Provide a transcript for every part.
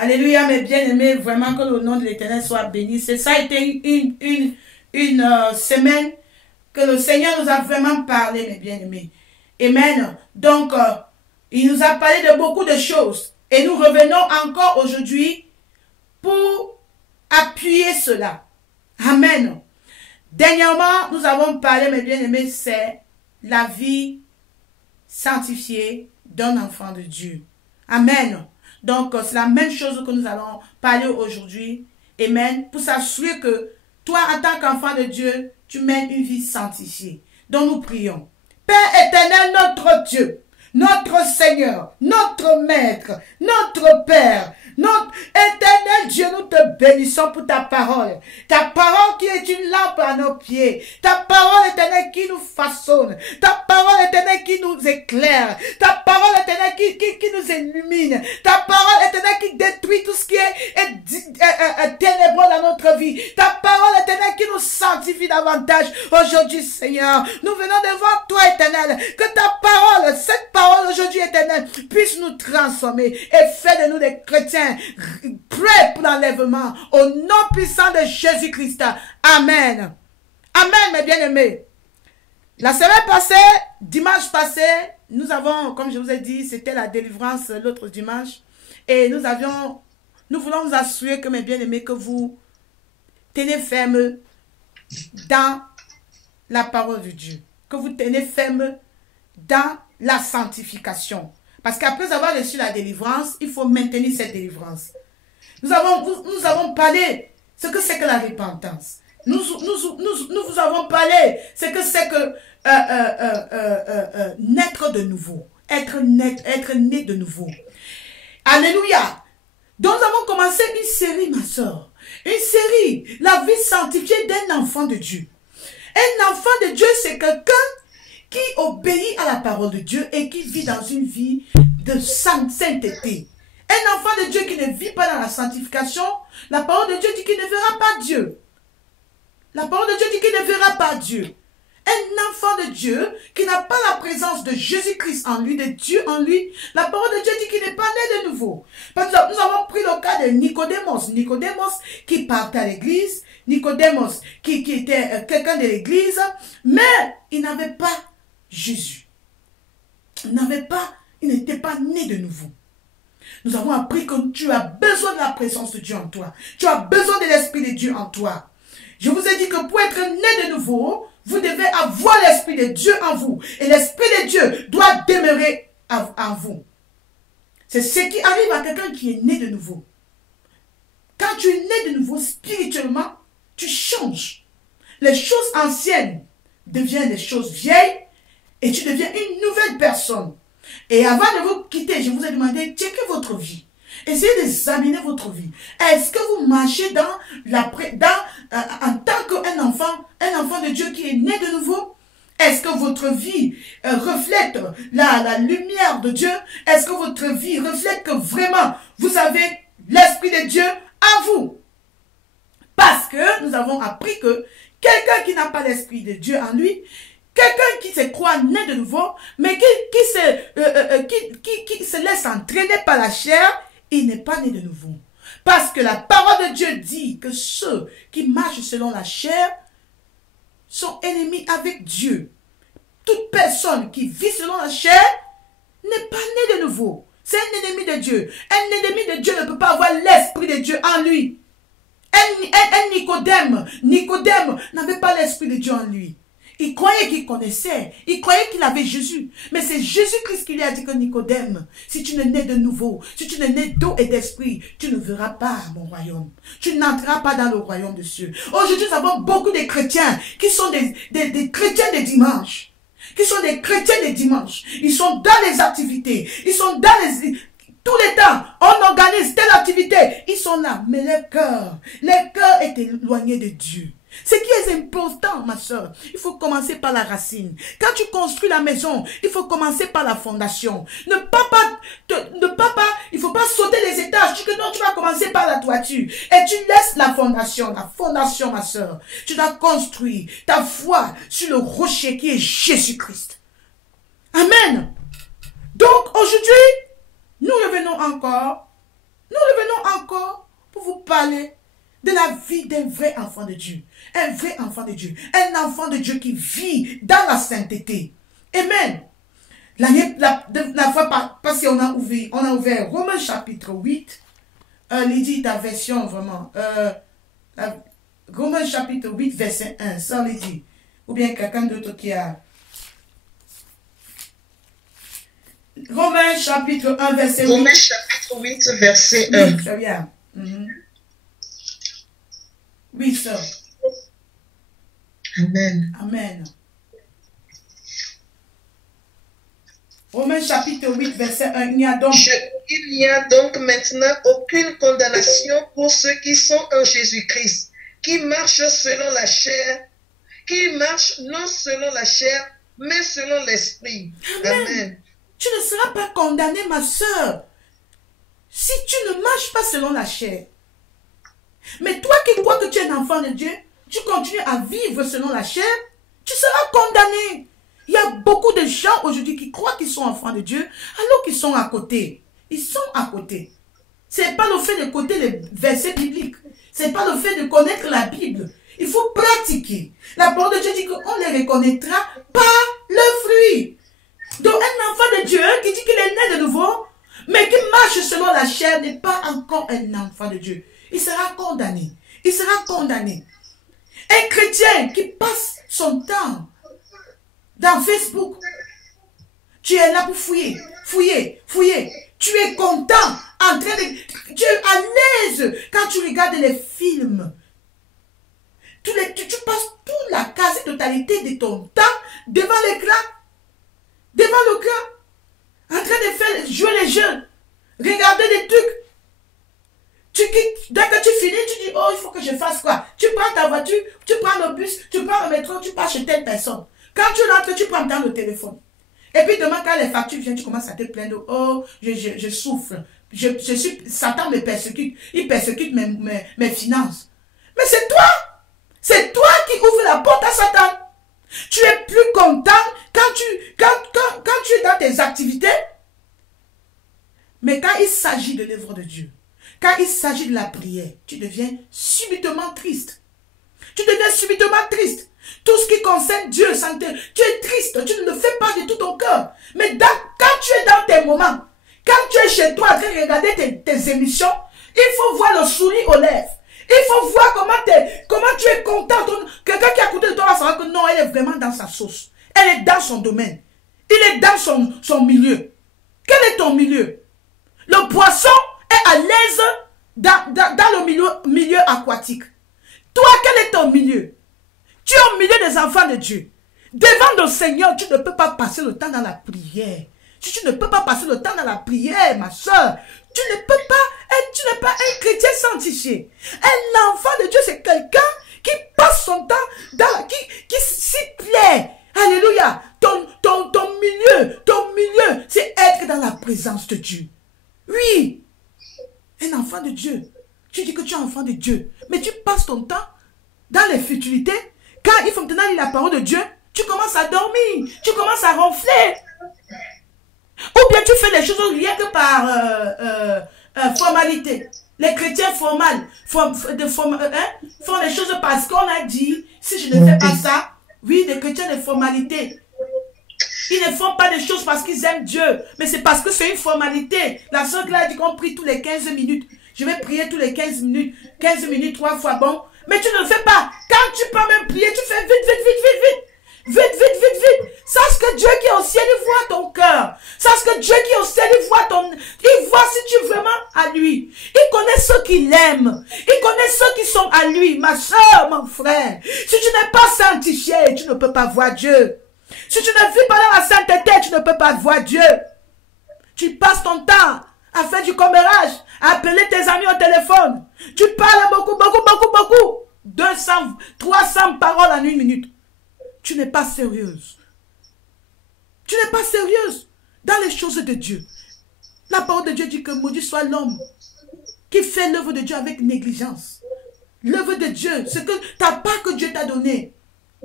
Alléluia, mes bien-aimés, vraiment que le nom de l'Éternel soit béni. Ça a été une semaine que le Seigneur nous a vraiment parlé, mes bien-aimés. Amen. Donc, il nous a parlé de beaucoup de choses. Et nous revenons encore aujourd'hui pour appuyer cela. Amen. Dernièrement, nous avons parlé, mes bien-aimés, c'est la vie sanctifiée d'un enfant de Dieu. Amen. Donc, c'est la même chose que nous allons parler aujourd'hui. Amen. Pour s'assurer que toi, en tant qu'enfant de Dieu, tu mènes une vie sanctifiée. Donc, nous prions. Père éternel, notre Dieu, notre Seigneur, notre Maître, notre Père, notre éternel Dieu, nous te bénissons pour ta parole. Ta parole qui est une lampe à nos pieds. Ta parole éternelle qui nous façonne. Ta parole éternelle qui nous éclaire. Ta parole éternelle qui nous illumine. Ta parole éternelle qui détruit tout ce qui est ténébreux dans notre vie. Ta parole éternelle qui nous sanctifie davantage. Aujourd'hui, Seigneur, nous venons devant toi, éternel. Que ta parole, cette parole aujourd'hui, éternelle, puisse nous transformer et faire de nous des chrétiens prêt pour l'enlèvement au nom puissant de Jésus-Christ. Amen. Amen, mes bien-aimés. La semaine passée, dimanche passé, nous avons, comme je vous ai dit, c'était la délivrance l'autre dimanche. Et nous voulons vous assurer que, mes bien-aimés, que vous tenez ferme dans la parole de Dieu. Que vous tenez ferme dans la sanctification. Parce qu'après avoir reçu la délivrance, il faut maintenir cette délivrance. Nous avons parlé ce que c'est que la repentance. Nous vous avons parlé ce que c'est que naître de nouveau. Être né de nouveau. Alléluia. Donc nous avons commencé une série, ma soeur. Une série, la vie sanctifiée d'un enfant de Dieu. Un enfant de Dieu, c'est quelqu'un qui obéit à la parole de Dieu et qui vit dans une vie de sainteté. Un enfant de Dieu qui ne vit pas dans la sanctification, la parole de Dieu dit qu'il ne verra pas Dieu. La parole de Dieu dit qu'il ne verra pas Dieu. Un enfant de Dieu qui n'a pas la présence de Jésus-Christ en lui, de Dieu en lui, la parole de Dieu dit qu'il n'est pas né de nouveau. Par exemple, nous avons pris le cas de Nicodémos. Nicodémos qui partait à l'église, Nicodémos qui était quelqu'un de l'église, mais il n'avait pas Jésus. Il n'était pas né de nouveau. Nous avons appris que tu as besoin de la présence de Dieu en toi. Tu as besoin de l'Esprit de Dieu en toi. Je vous ai dit que pour être né de nouveau, vous devez avoir l'Esprit de Dieu en vous. Et l'Esprit de Dieu doit demeurer en vous. C'est ce qui arrive à quelqu'un qui est né de nouveau. Quand tu es né de nouveau spirituellement, tu changes. Les choses anciennes deviennent des choses vieilles et tu deviens une nouvelle personne. Et avant de vous quitter, je vous ai demandé, checkez votre vie. Essayez d'examiner votre vie. Est-ce que vous marchez en tant qu'un enfant de Dieu qui est né de nouveau? Est-ce que votre vie reflète la lumière de Dieu? Est-ce que votre vie reflète que vraiment vous avez l'Esprit de Dieu en vous? Parce que nous avons appris que quelqu'un qui n'a pas l'Esprit de Dieu en lui, quelqu'un qui se croit né de nouveau, mais qui se laisse entraîner par la chair, il n'est pas né de nouveau. Parce que la parole de Dieu dit que ceux qui marchent selon la chair sont ennemis avec Dieu. Toute personne qui vit selon la chair n'est pas né de nouveau. C'est un ennemi de Dieu. Un ennemi de Dieu ne peut pas avoir l'Esprit de Dieu en lui. Nicodème n'avait pas l'Esprit de Dieu en lui. Il croyait qu'il connaissait. Il croyait qu'il avait Jésus. Mais c'est Jésus-Christ qui lui a dit que Nicodème, si tu ne nais de nouveau, si tu ne nais d'eau et d'esprit, tu ne verras pas mon royaume. Tu n'entreras pas dans le royaume de Dieu. Aujourd'hui, nous avons beaucoup de chrétiens qui sont des chrétiens de dimanche. Qui sont des chrétiens de dimanche. Ils sont dans les activités. Ils sont dans tous les temps, on organise telle activité. Ils sont là, mais leur cœur est éloigné de Dieu. Ce qui est important, ma soeur, il faut commencer par la racine. Quand tu construis la maison, il faut commencer par la fondation. Il ne faut pas sauter les étages. Tu dis que non, tu vas commencer par la toiture. Et tu laisses la fondation, ma soeur. Tu dois construire ta foi sur le rocher qui est Jésus-Christ. Amen. Donc, aujourd'hui, nous revenons encore encore pour vous parler de la vie d'un vrai enfant de Dieu. Un vrai enfant de Dieu. Un enfant de Dieu qui vit dans la sainteté. Amen. La fois passée, on a ouvert Romains chapitre 8. Lydie, ta version vraiment. Romains chapitre 8, verset 1. Ça, Lydie. Ou bien quelqu'un d'autre qui a... Romains chapitre 1, verset 8. Romains chapitre 8, verset 1. Oui, très bien. Oui, ça. Amen. Amen. Romains chapitre 8, verset 1. Il n'y a donc maintenant aucune condamnation pour ceux qui sont en Jésus-Christ, qui marchent selon la chair, qui marchent non selon la chair, mais selon l'esprit. Amen. Tu ne seras pas condamné, ma soeur, si tu ne marches pas selon la chair. Mais toi qui crois que tu es un enfant de Dieu, tu continues à vivre selon la chair, tu seras condamné. Il y a beaucoup de gens aujourd'hui qui croient qu'ils sont enfants de Dieu, alors qu'ils sont à côté. Ils sont à côté. Ce n'est pas le fait de côté les versets bibliques. Ce n'est pas le fait de connaître la Bible. Il faut pratiquer. La parole de Dieu dit qu'on les reconnaîtra par leurs fruits. Donc un enfant de Dieu qui dit qu'il est né de nouveau, mais qui marche selon la chair, n'est pas encore un enfant de Dieu. Il sera condamné. Il sera condamné. Un chrétien qui passe son temps dans Facebook, tu es là pour fouiller, fouiller, fouiller. Tu es content, en train de... Tu es à l'aise quand tu regardes les films. Tu passes toute la quasi-totalité de ton temps devant l'écran. Devant l'écran. En train de faire jouer les jeux. Regarder des trucs. Tu quittes. Dès que tu finis, tu dis, oh, il faut que je fasse quoi? Tu prends ta voiture, tu prends le bus, tu prends le métro, tu pars chez telle personne. Quand tu rentres, tu prends dans le téléphone. Et puis demain, quand les factures viennent, tu commences à te plaindre. Oh, je souffre. Satan me persécute. Il persécute mes finances. Mais c'est toi. C'est toi qui ouvres la porte à Satan. Tu es plus content quand tu es dans tes activités. Mais quand il s'agit de l'œuvre de Dieu, quand il s'agit de la prière, tu deviens subitement triste. Tu deviens subitement triste. Tout ce qui concerne Dieu, tu es triste, tu ne le fais pas de tout ton cœur. Mais quand tu es dans tes moments, quand tu es chez toi en train de regarder tes émissions, il faut voir le sourire aux lèvres. Il faut voir comment tu es content. Quelqu'un qui a écouté de toi va savoir que non, elle est vraiment dans sa sauce. Elle est dans son domaine. Il est dans son milieu. Quel est ton milieu? Le poisson est à l'aise dans le milieu aquatique. Toi, quel est ton milieu? Tu es au milieu des enfants de Dieu. Devant le Seigneur, tu ne peux pas passer le temps dans la prière. Si tu ne peux pas passer le temps dans la prière, ma soeur, tu n'es pas un chrétien sanctifié. Un enfant de Dieu, c'est quelqu'un qui passe son temps, qui s'y plaît. Alléluia. Ton milieu, c'est être dans la présence de Dieu. Oui. Un enfant de Dieu. Tu dis que tu es enfant de Dieu. Mais tu passes ton temps dans les futilités. Quand il faut maintenant lire la parole de Dieu, tu commences à dormir. Tu commences à ronfler. Ou bien tu fais les choses rien que par formalité. Les chrétiens font les choses parce qu'on a dit, si je ne fais pas ça, oui, les chrétiens de formalité. Ils ne font pas des choses parce qu'ils aiment Dieu, mais c'est parce que c'est une formalité. La sœur Claire dit qu'on prie tous les 15 minutes. Je vais prier tous les 15 minutes 3 fois, bon. Mais tu ne le fais pas. Quand tu peux même prier, tu fais vite. Vite. Sache que Dieu qui est au ciel, il voit ton cœur. Sache que Dieu qui est au ciel, il voit si tu es vraiment à lui. Il connaît ceux qui l'aiment. Il connaît ceux qui sont à lui. Ma soeur, mon frère. Si tu n'es pas sanctifié, tu ne peux pas voir Dieu. Si tu ne vis pas dans la sainteté, tu ne peux pas voir Dieu. Tu passes ton temps à faire du commérage, à appeler tes amis au téléphone. Tu parles beaucoup. 200, 300 paroles en 1 minute. Tu n'es pas sérieuse. Tu n'es pas sérieuse dans les choses de Dieu. La parole de Dieu dit que maudit soit l'homme qui fait l'œuvre de Dieu avec négligence. L'œuvre de Dieu, c'est que ta part que Dieu t'a donné.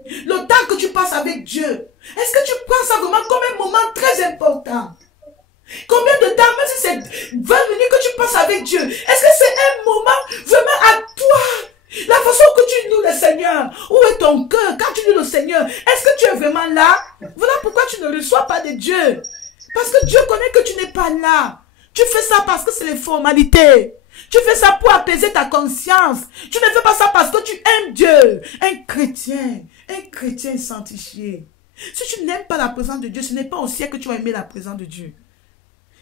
Le temps que tu passes avec Dieu. Est-ce que tu prends ça vraiment comme un moment très important? Combien de temps, même si c'est 20 minutes que tu passes avec Dieu, est-ce que c'est un là. Tu fais ça parce que c'est les formalités. Tu fais ça pour apaiser ta conscience. Tu ne fais pas ça parce que tu aimes Dieu. Un chrétien sanctifié. Si tu n'aimes pas la présence de Dieu, ce n'est pas au ciel que tu vas aimer la présence de Dieu.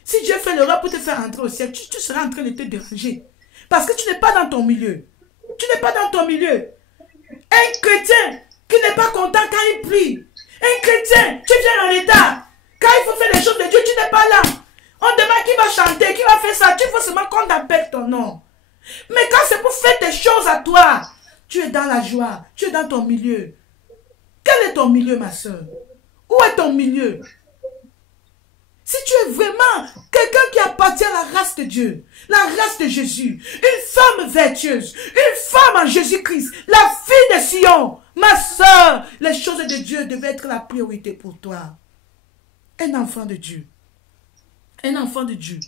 Si Dieu fait l'erreur pour te faire entrer au ciel, tu seras en train de te déranger. Parce que tu n'es pas dans ton milieu. Tu n'es pas dans ton milieu. Un chrétien qui n'est pas content quand il prie. Un chrétien, tu viens en retard. Quand il faut faire les choses de Dieu, tu n'es pas là. On demande qui va chanter, qui va faire ça. Tu veux seulement qu'on appelle ton nom. Mais quand c'est pour faire des choses à toi, tu es dans la joie. Tu es dans ton milieu. Quel est ton milieu, ma soeur? Où est ton milieu? Si tu es vraiment quelqu'un qui appartient à la race de Dieu, la race de Jésus, une femme vertueuse, une femme en Jésus-Christ, la fille de Sion, ma soeur, les choses de Dieu devaient être la priorité pour toi. Un enfant de Dieu. Un enfant de Dieu.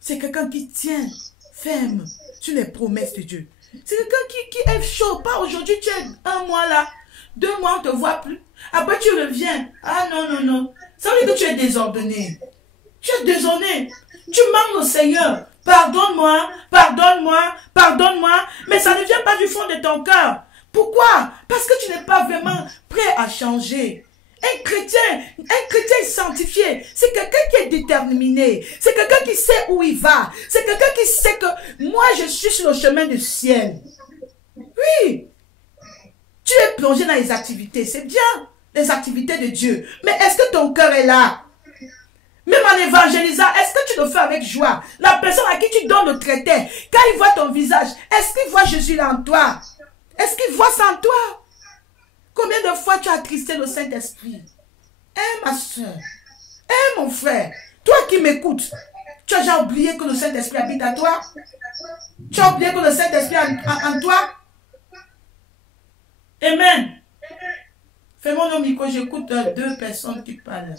C'est quelqu'un qui tient ferme sur les promesses de Dieu. C'est quelqu'un qui est chaud. Pas aujourd'hui, tu es un mois là, 2 mois, on ne te voit plus. Après, tu reviens. Ah non, non, non. Ça veut dire que tu es désordonné. Tu es désordonné. Tu manques au Seigneur. Pardonne-moi, pardonne-moi, pardonne-moi. Mais ça ne vient pas du fond de ton cœur. Pourquoi? Parce que tu n'es pas vraiment prêt à changer. Un chrétien sanctifié, c'est quelqu'un qui est déterminé. C'est quelqu'un qui sait où il va. C'est quelqu'un qui sait que moi, je suis sur le chemin du ciel. Oui. Tu es plongé dans les activités. C'est bien, les activités de Dieu. Mais est-ce que ton cœur est là? Même en évangélisant, est-ce que tu le fais avec joie? La personne à qui tu donnes le traité, quand il voit ton visage, est-ce qu'il voit Jésus là en toi? Est-ce qu'il voit ça en toi? Combien de fois tu as attristé le Saint-Esprit? Ma soeur, mon frère, toi qui m'écoutes, tu as déjà oublié que le Saint-Esprit habite en toi? Tu as oublié que le Saint-Esprit est en toi? Amen. Fais-moi le micro, j'écoute 2 personnes qui parlent.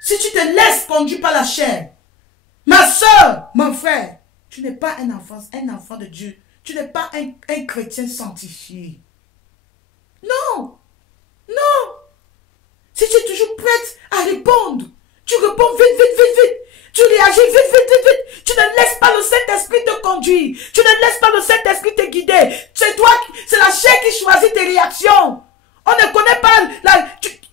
Si tu te laisses conduire par la chair, ma soeur, mon frère, tu n'es pas un enfant de Dieu. Tu n'es pas un chrétien sanctifié. Non. Non. Si tu es toujours prête à répondre, tu réponds vite, vite, vite, vite. Tu réagis vite, vite, vite, vite. Tu ne laisses pas le Saint-Esprit te conduire. Tu ne laisses pas le Saint-Esprit te guider. C'est toi, c'est la chair qui choisit tes réactions. On ne connaît pas,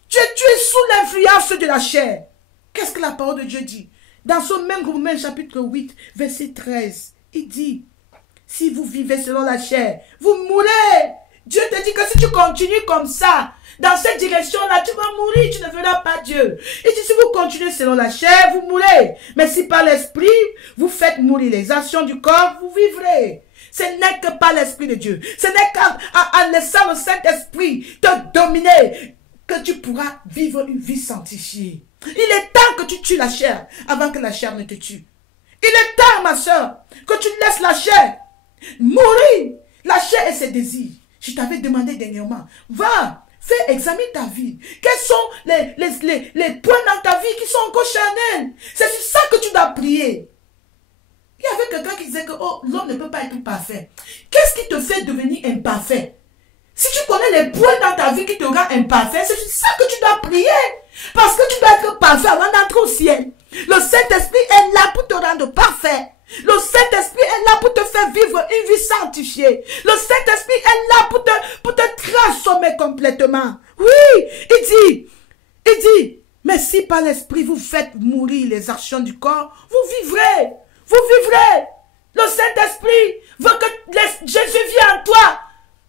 tu es sous l'influence de la chair. Qu'est-ce que la parole de Dieu dit? Dans ce même Romains chapitre 8, verset 13, il dit, si vous vivez selon la chair, vous mourrez. Dieu te dit que si tu continues comme ça, dans cette direction-là, tu vas mourir, tu ne verras pas Dieu. Il dit, si vous continuez selon la chair, vous mourrez. Mais si par l'esprit, vous faites mourir les actions du corps, vous vivrez. Ce n'est que par l'esprit de Dieu. Ce n'est qu'en laissant le Saint-Esprit te dominer que tu pourras vivre une vie sanctifiée. Il est temps que tu tues la chair avant que la chair ne te tue. Il est temps, ma soeur, que tu laisses la chair mourir. La chair et ses désirs. Je t'avais demandé dernièrement, va, fais examiner ta vie. Quels sont les points dans ta vie qui sont encore charnels? C'est sur ça que tu dois prier. Il y avait quelqu'un qui disait que l'homme ne peut pas être parfait. Qu'est-ce qui te fait devenir imparfait? Si tu connais les points dans ta vie qui te rendent imparfait, c'est sur ça que tu dois prier. Parce que tu dois être parfait avant d'entrer au ciel. Le Saint-Esprit est là pour te rendre parfait. Le Saint-Esprit est là pour te faire vivre une vie sanctifiée. Le Saint-Esprit est là pour te transformer complètement. Oui, il dit, mais si par l'Esprit vous faites mourir les actions du corps, vous vivrez. Vous vivrez. Le Saint-Esprit veut que Jésus vienne en toi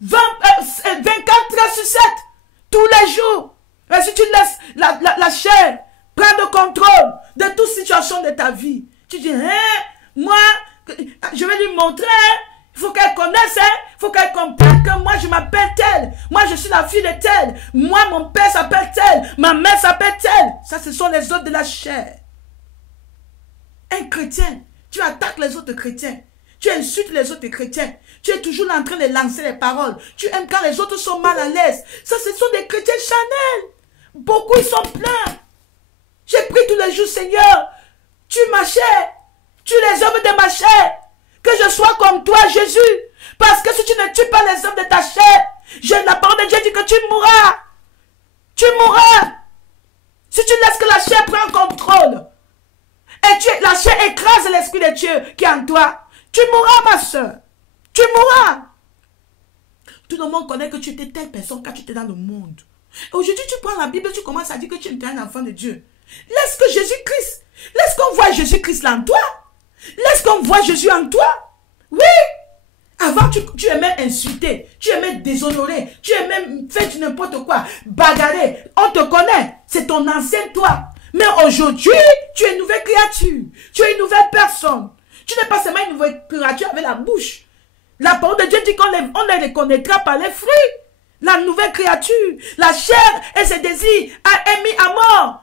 24 heures sur 7, tous les jours. Mais si tu laisses la chair prendre le contrôle de toute situation de ta vie, tu dis, moi, je vais lui montrer, il faut qu'elle connaisse, il faut qu'elle comprenne que moi je m'appelle telle, moi je suis la fille de telle, moi mon père s'appelle telle, ma mère s'appelle telle. Ça, ce sont les œuvres de la chair. Un chrétien, tu attaques les autres chrétiens, tu insultes les autres chrétiens, tu es toujours en train de lancer les paroles, tu aimes quand les autres sont mal à l'aise. Ça, ce sont des chrétiens charnels. Beaucoup, ils sont pleins. J'ai pris tous les jours, Seigneur, tue ma chair, tue les œuvres de ma chair, que je sois comme toi, Jésus. Parce que si tu ne tues pas les œuvres de ta chair, la parole de Dieu dit que tu mourras. Tu mourras. si tu laisses que la chair prenne contrôle, et la chair écrase l'Esprit de Dieu qui est en toi, tu mourras, ma soeur. Tu mourras. Tout le monde connaît que tu étais telle personne quand tu étais dans le monde. Aujourd'hui, tu prends la Bible et tu commences à dire que tu es un enfant de Dieu. Laisse que Jésus-Christ, laisse qu'on voit Jésus-Christ là en toi. Laisse qu'on voit Jésus en toi. Oui. Avant, tu aimais insulter, tu aimais déshonorer, tu aimais faire du n'importe quoi, bagarrer. On te connaît, c'est ton ancien toi. Mais aujourd'hui, tu es une nouvelle créature. Tu es une nouvelle personne. Tu n'es pas seulement une nouvelle créature avec la bouche. La parole de Dieu dit qu'on les reconnaîtra par les fruits. La nouvelle créature, la chair et ses désirs est mis à mort.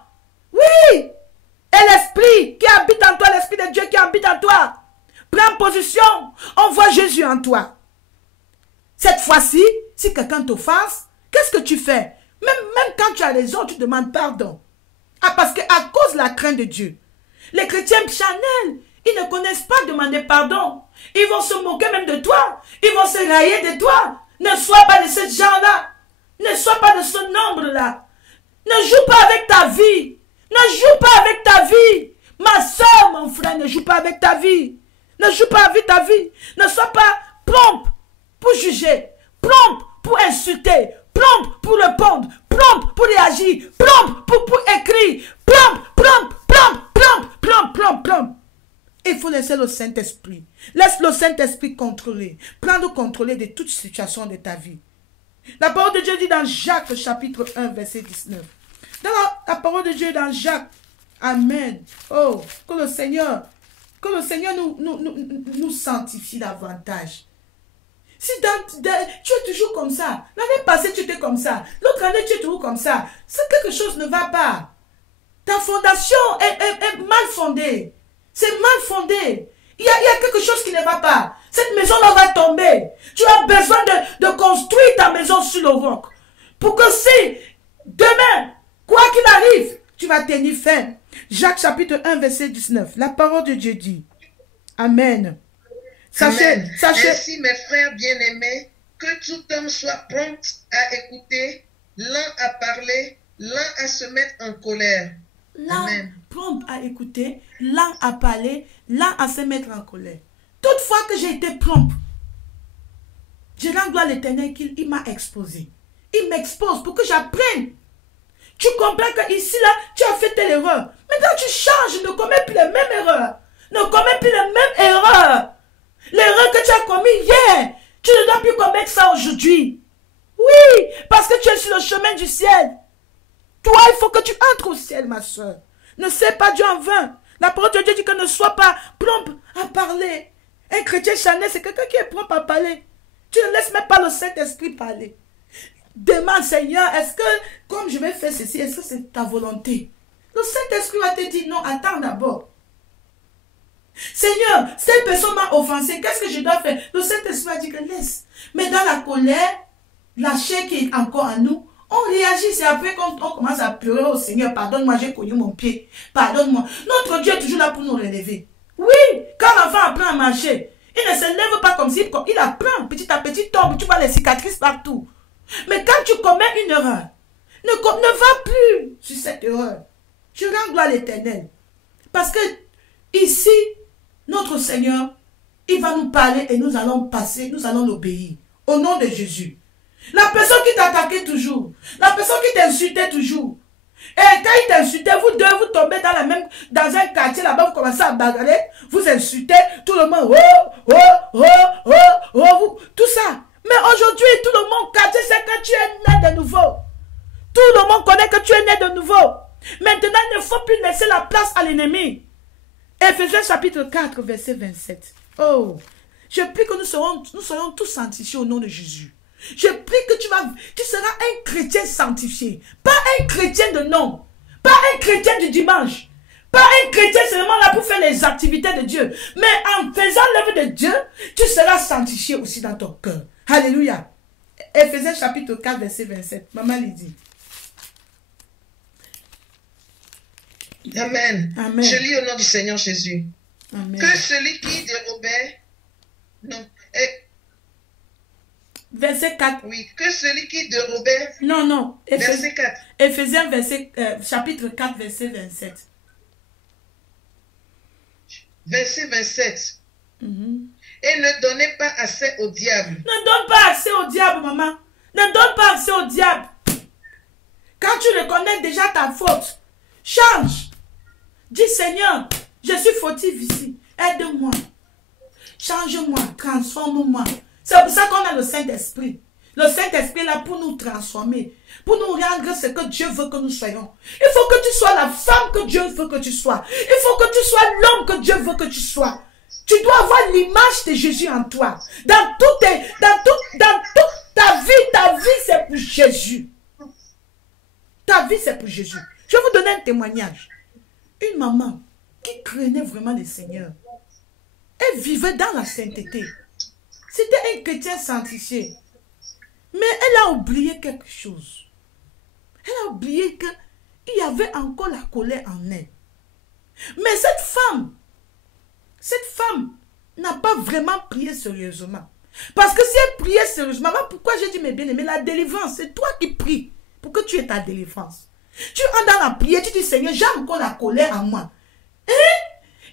Oui. Et l'esprit qui habite en toi, l'esprit de Dieu qui habite en toi, prends position. On voit Jésus en toi. Cette fois-ci, si quelqu'un t'offense, qu'est-ce que tu fais? Même quand tu as raison, tu demandes pardon. Ah, parce qu'à cause de la crainte de Dieu, les chrétiens charnels, ils ne connaissent pas demander pardon. Ils vont se moquer même de toi. Ils vont se railler de toi. Ne sois pas de ce genre-là. Ne sois pas de ce nombre-là. Ne joue pas avec ta vie. Ne joue pas avec ta vie. Ma soeur, mon frère, ne joue pas avec ta vie. Ne joue pas avec ta vie. Ne sois pas prompt pour juger. Prompt pour insulter. Prompt pour répondre. Prompt pour réagir. Prompt pour écrire. Prompt. Il faut laisser le Saint-Esprit. Laisse le Saint-Esprit contrôler. Prendre le contrôle de toute situation de ta vie. La parole de Dieu dit dans Jacques chapitre 1 verset 19. Dans la parole de Dieu dans Jacques. Amen. Oh, que le Seigneur nous sanctifie davantage. Si tu es toujours comme ça, l'année passée tu étais comme ça, l'autre année tu es toujours comme ça, c'est quelque chose ne va pas. Ta fondation est mal fondée. C'est mal fondé. Il y a quelque chose qui ne va pas. Cette maison-là va tomber. Tu as besoin de construire ta maison sur le roc. Pour que si, demain, quoi qu'il arrive, tu vas tenir ferme. Jacques chapitre 1 verset 19. La parole de Dieu dit. Amen. Amen. Sachez. Ainsi, mes frères bien-aimés, que tout homme soit prompt à écouter, lent à parler, lent à se mettre en colère. Lent, prompt à écouter, lent à parler, lent à se mettre en colère. Toutefois que j'ai été prompt, je rends gloire à l'Éternel qu'il m'a exposé. Il m'expose pour que j'apprenne. Tu comprends que ici, là, tu as fait telle erreur. Maintenant, tu changes, ne commets plus les mêmes erreurs. Ne commets plus les mêmes erreurs. L'erreur que tu as commise hier, tu ne dois plus commettre ça aujourd'hui. Oui, parce que tu es sur le chemin du ciel. Toi, il faut que tu entres au ciel, ma soeur. Ne sais pas Dieu en vain. La parole de Dieu dit que ne sois pas prompt à parler. Un chrétien charnel, c'est quelqu'un qui est prompt à parler. Tu ne laisses même pas le Saint-Esprit parler. Demande, Seigneur, est-ce que, comme je vais faire ceci, est-ce que c'est ta volonté? Le Saint-Esprit va te dire, non, attends d'abord. Seigneur, cette personne m'a offensé, qu'est-ce que je dois faire? Le Saint-Esprit va dire que laisse. Mais dans la colère, la chair qui est encore en nous, on réagit, c'est après qu'on commence à pleurer au Seigneur. Pardonne-moi, j'ai cogné mon pied. Pardonne-moi. Notre Dieu est toujours là pour nous relever. Oui, quand l'enfant apprend à marcher, il ne se lève pas comme si il apprend petit à petit, tombe, tu vois les cicatrices partout. Mais quand tu commets une erreur, ne va plus sur cette erreur. Je rends gloire à l'Éternel. Parce que ici, notre Seigneur, il va nous parler et nous allons passer, nous allons l'obéir. Au nom de Jésus. La personne qui t'attaquait toujours, la personne qui t'insultait toujours. Et quand il t'insultait, vous deux, vous tombez dans un quartier là-bas, vous commencez à bagarrer, vous insultez, tout le monde, tout ça. Mais aujourd'hui, tout le monde quartier, c'est que tu es né de nouveau. Tout le monde connaît que tu es né de nouveau. Maintenant, il ne faut plus laisser la place à l'ennemi. Éphésiens chapitre 4, verset 27. Oh, je prie que nous serons tous sanctifiés au nom de Jésus. Je prie que tu seras un chrétien sanctifié. Pas un chrétien de nom. Pas un chrétien du dimanche. Pas un chrétien seulement là pour faire les activités de Dieu. Mais en faisant l'œuvre de Dieu, tu seras sanctifié aussi dans ton cœur. Alléluia. Éphésiens chapitre 4, verset 27. Maman Lydie. Amen. Amen. Je lis au nom du Seigneur Jésus. Amen. Que celui qui dérobait... Non. Verset 4. Oui, que celui qui dérobait. Non, non. Verset 4. Éphésiens chapitre 4, verset 27. Verset 27. Et ne donnez pas accès au diable. Ne donne pas accès au diable, maman. Ne donne pas accès au diable. Quand tu reconnais déjà ta faute, change. Dis, Seigneur, je suis fautive ici. Aide-moi. Change-moi, transforme-moi. C'est pour ça qu'on a le Saint-Esprit. Le Saint-Esprit est là pour nous transformer, pour nous rendre ce que Dieu veut que nous soyons. Il faut que tu sois la femme que Dieu veut que tu sois. Il faut que tu sois l'homme que Dieu veut que tu sois. Tu dois avoir l'image de Jésus en toi. Dans toute ta vie, c'est pour Jésus. Ta vie, c'est pour Jésus. Je vais vous donner un témoignage. Une maman qui craignait vraiment le Seigneur. Elle vivait dans la sainteté. C'était un chrétien sanctifié. Mais elle a oublié quelque chose. Elle a oublié qu'il y avait encore la colère en elle. Mais cette femme n'a pas vraiment prié sérieusement. Parce que si elle priait sérieusement, pourquoi j'ai dit, mes bien-aimés, la délivrance, c'est toi qui pries pour que tu aies ta délivrance. Tu entres dans la prière, tu dis, Seigneur, j'ai encore la colère en moi.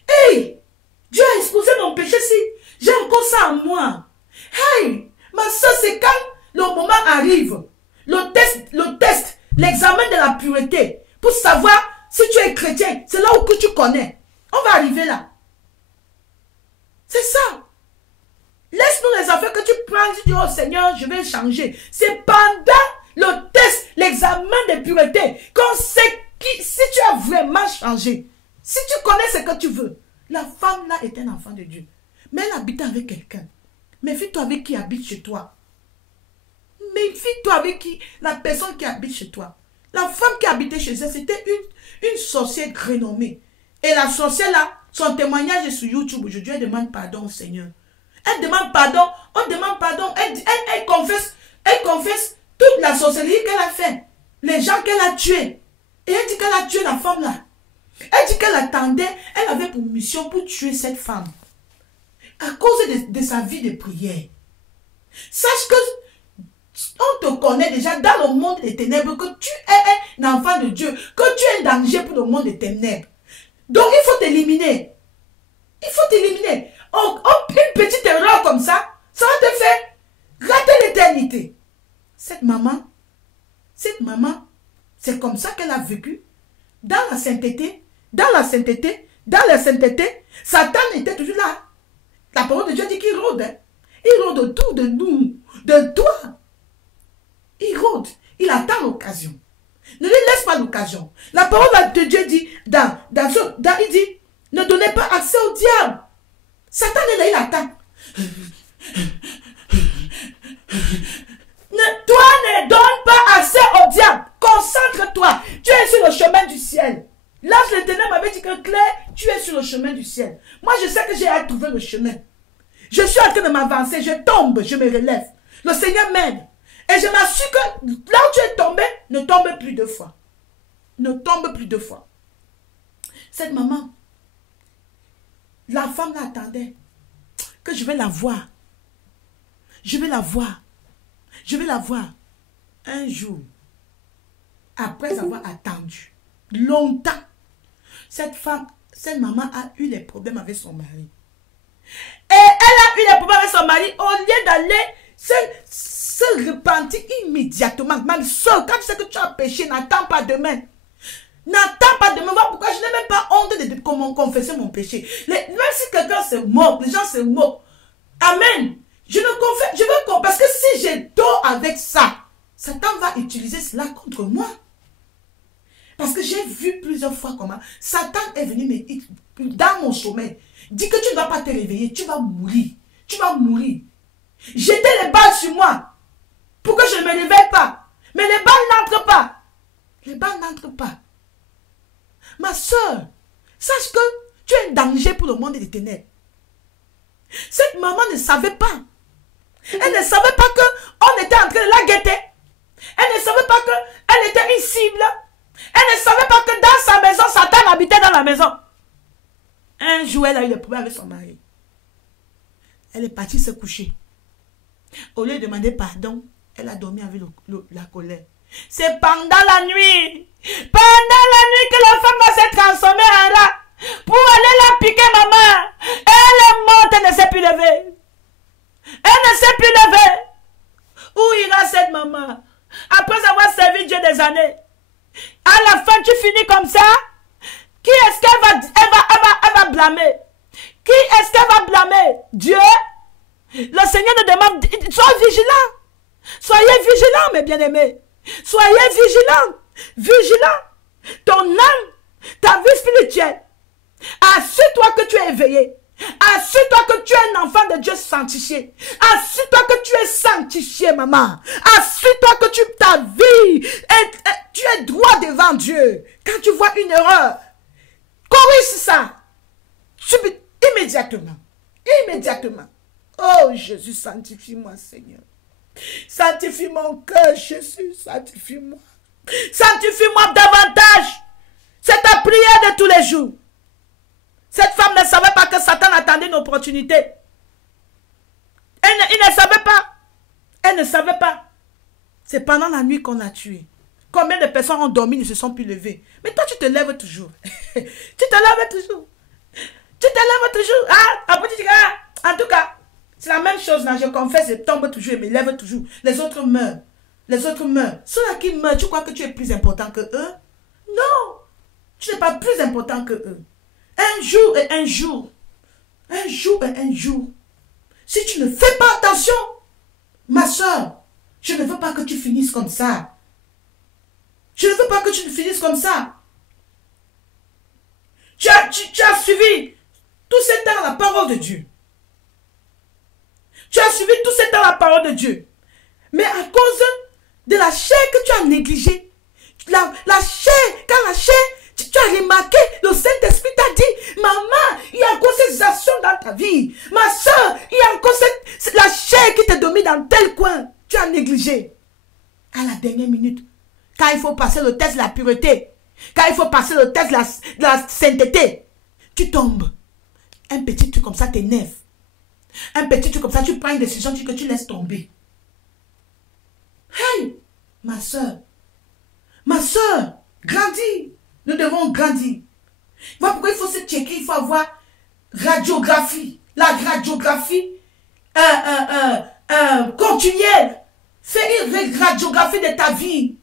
Hey, Dieu a exposé mon péché si j'ai encore ça en moi. Hey, ma soeur, c'est quand le moment arrive, le test, l'examen de la pureté, pour savoir si tu es chrétien, c'est là où que tu connais. On va arriver là. C'est ça. Laisse-nous les affaires que tu prends, tu dis, oh Seigneur, je vais changer. C'est pendant le test, l'examen de pureté, qu'on sait si tu as vraiment changé. Si tu connais ce que tu veux. La femme là est un enfant de Dieu. Mais elle habite avec quelqu'un. Méfie-toi avec qui habite chez toi. Méfie-toi avec la personne qui habite chez toi. La femme qui habitait chez elle, c'était une sorcière renommée. Et la sorcière là, son témoignage est sur YouTube. Aujourd'hui, elle demande pardon au Seigneur. Elle demande pardon, on demande pardon. Elle confesse toute la sorcellerie qu'elle a fait. Les gens qu'elle a tués. Et elle dit qu'elle a tué la femme là. Elle dit qu'elle attendait, elle avait pour mission pour tuer cette femme. À cause de sa vie de prière. Sache que on te connaît déjà dans le monde des ténèbres, que tu es un enfant de Dieu, que tu es un danger pour le monde des ténèbres. Donc il faut t'éliminer. Il faut t'éliminer. Une petite erreur comme ça va te faire rater l'éternité. Cette maman, c'est comme ça qu'elle a vécu. Dans la sainteté, Satan était toujours là. La parole de Dieu dit qu'il rôde. Hein? Il rôde autour de nous, de toi. Il rôde. Il attend l'occasion. Ne lui laisse pas l'occasion. La parole de Dieu dit, il dit, ne donnez pas accès au diable. Satan est là, il attend. Toi, ne donne pas accès au diable. Concentre-toi. Tu es sur le chemin du ciel. L'ange de l'éternel m'avait dit que Claire, tu es sur le chemin du ciel. Moi, je sais que j'ai à trouver le chemin. Je suis en train de m'avancer. Je tombe, je me relève. Le Seigneur m'aide. Et je m'assure que là où tu es tombé, ne tombe plus deux fois. Ne tombe plus deux fois. Cette maman, la femme l'attendait. Que je vais la voir. Je vais la voir. Je vais la voir. Un jour, après avoir attendu longtemps, cette maman a eu des problèmes avec son mari. Et elle a eu des problèmes avec son mari, au lieu d'aller se repentir immédiatement. Ma soeur, quand tu sais que tu as péché, n'attends pas demain. N'attends pas demain. Voilà pourquoi je n'ai même pas honte de confesser mon péché. Même si quelqu'un se moque, les gens se moquent. Amen. Je veux parce que si je dors avec ça, Satan va utiliser cela contre moi. Parce que j'ai vu plusieurs fois comment Satan est venu dans mon sommeil. Dit que tu ne vas pas te réveiller, tu vas mourir. Tu vas mourir. Jeter les balles sur moi pour que je ne me réveille pas. Mais les balles n'entrent pas. Les balles n'entrent pas. Ma soeur, sache que tu es un danger pour le monde des ténèbres. Cette maman ne savait pas. Elle ne savait pas qu'on était en train de la guetter. Elle ne savait pas qu'elle était une cible. Elle ne savait pas que dans sa maison, Satan habitait dans la maison. Un jour, elle a eu des problèmes avec son mari. Elle est partie se coucher. Au lieu de demander pardon, elle a dormi avec la colère. C'est pendant la nuit que la femme va se transformer en rat pour aller la piquer, maman. Elle est morte, elle ne s'est plus levée. Elle ne s'est plus levée. Où ira cette maman? Après avoir servi Dieu des années. À la fin, tu finis comme ça. Qui est-ce qu'elle va blâmer? Qui est-ce qu'elle va blâmer? Dieu? Le Seigneur nous demande, sois vigilant. Soyez vigilants, mes bien-aimés. Soyez vigilants. Vigilants. Ton âme, ta vie spirituelle. Assure-toi que tu es éveillé. Assure-toi que tu es un enfant de Dieu sanctifié. Assure-toi que tu es sanctifié, maman. Assure-toi que ta vie, tu es droit devant Dieu. Quand tu vois une erreur, corrige ça. Immédiatement. Immédiatement. Oh Jésus, sanctifie-moi, Seigneur. Sanctifie mon cœur, Jésus, sanctifie-moi. Sanctifie-moi davantage. C'est ta prière de tous les jours. Cette femme ne savait pas que Satan attendait une opportunité. Elle ne savait pas. Elle ne savait pas. C'est pendant la nuit qu'on l'a tué. Combien de personnes ont dormi et ne se sont plus levées? Mais toi, tu te lèves toujours. Tu te lèves toujours. Tu te lèves toujours. Ah, après tu dis, ah, en tout cas, c'est la même chose là. Je confesse, je tombe toujours et me lève toujours. Les autres meurent. Les autres meurent. Ceux-là qui meurent, tu crois que tu es plus important que eux? Non. Tu n'es pas plus important que eux. Un jour et un jour. Un jour et un jour. Si tu ne fais pas attention, ma soeur, je ne veux pas que tu finisses comme ça. Je ne veux pas que tu finisses comme ça. Tu as suivi tout ce temps la parole de Dieu. Tu as suivi tout ce temps la parole de Dieu. Mais à cause de la chair que tu as négligée, la chair, quand la chair, tu as remarqué, le Saint-Esprit t'a dit, maman, il y a encore ces actions dans ta vie. Ma soeur, il y a encore la chair qui te domine dans tel coin. Tu as négligé. À la dernière minute, quand il faut passer le test de la pureté, quand il faut passer le test de la sainteté, tu tombes. Un petit truc comme ça t'énerve. Un petit truc comme ça, tu prends une décision que tu laisses tomber. Hey, ma soeur, grandis. Nous devons grandir. Voilà pourquoi il faut se checker, il faut avoir radiographie. La radiographie continuelle. Fais une radiographie de ta vie.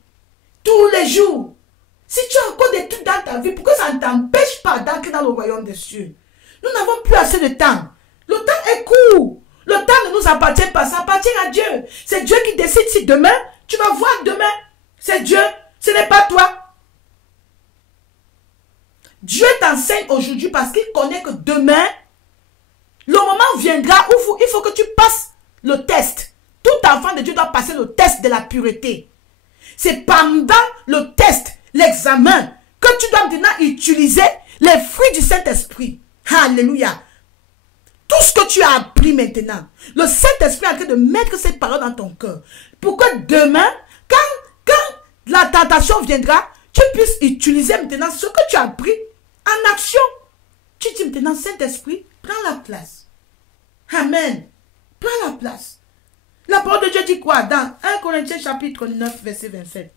Tous les jours. Si tu as encore des trucs dans ta vie, pourquoi ça ne t'empêche pas d'entrer dans le royaume des cieux? Nous n'avons plus assez de temps. Le temps est court. Le temps ne nous appartient pas, ça appartient à Dieu. C'est Dieu qui décide si demain, tu vas voir demain. C'est Dieu, ce n'est pas toi. Dieu t'enseigne aujourd'hui parce qu'il connaît que demain, le moment viendra où il faut que tu passes le test. Tout enfant de Dieu doit passer le test de la pureté. C'est pendant le test, l'examen, que tu dois maintenant utiliser les fruits du Saint-Esprit. Alléluia. Tout ce que tu as appris maintenant, le Saint-Esprit est en train de mettre cette parole dans ton cœur. Pour que demain, quand la tentation viendra, tu puisses utiliser maintenant ce que tu as appris en action. Tu dis maintenant, Saint-Esprit, prends la place. Amen. Prends la place. La parole de Dieu dit quoi? Dans 1 Corinthiens chapitre 9, verset 27.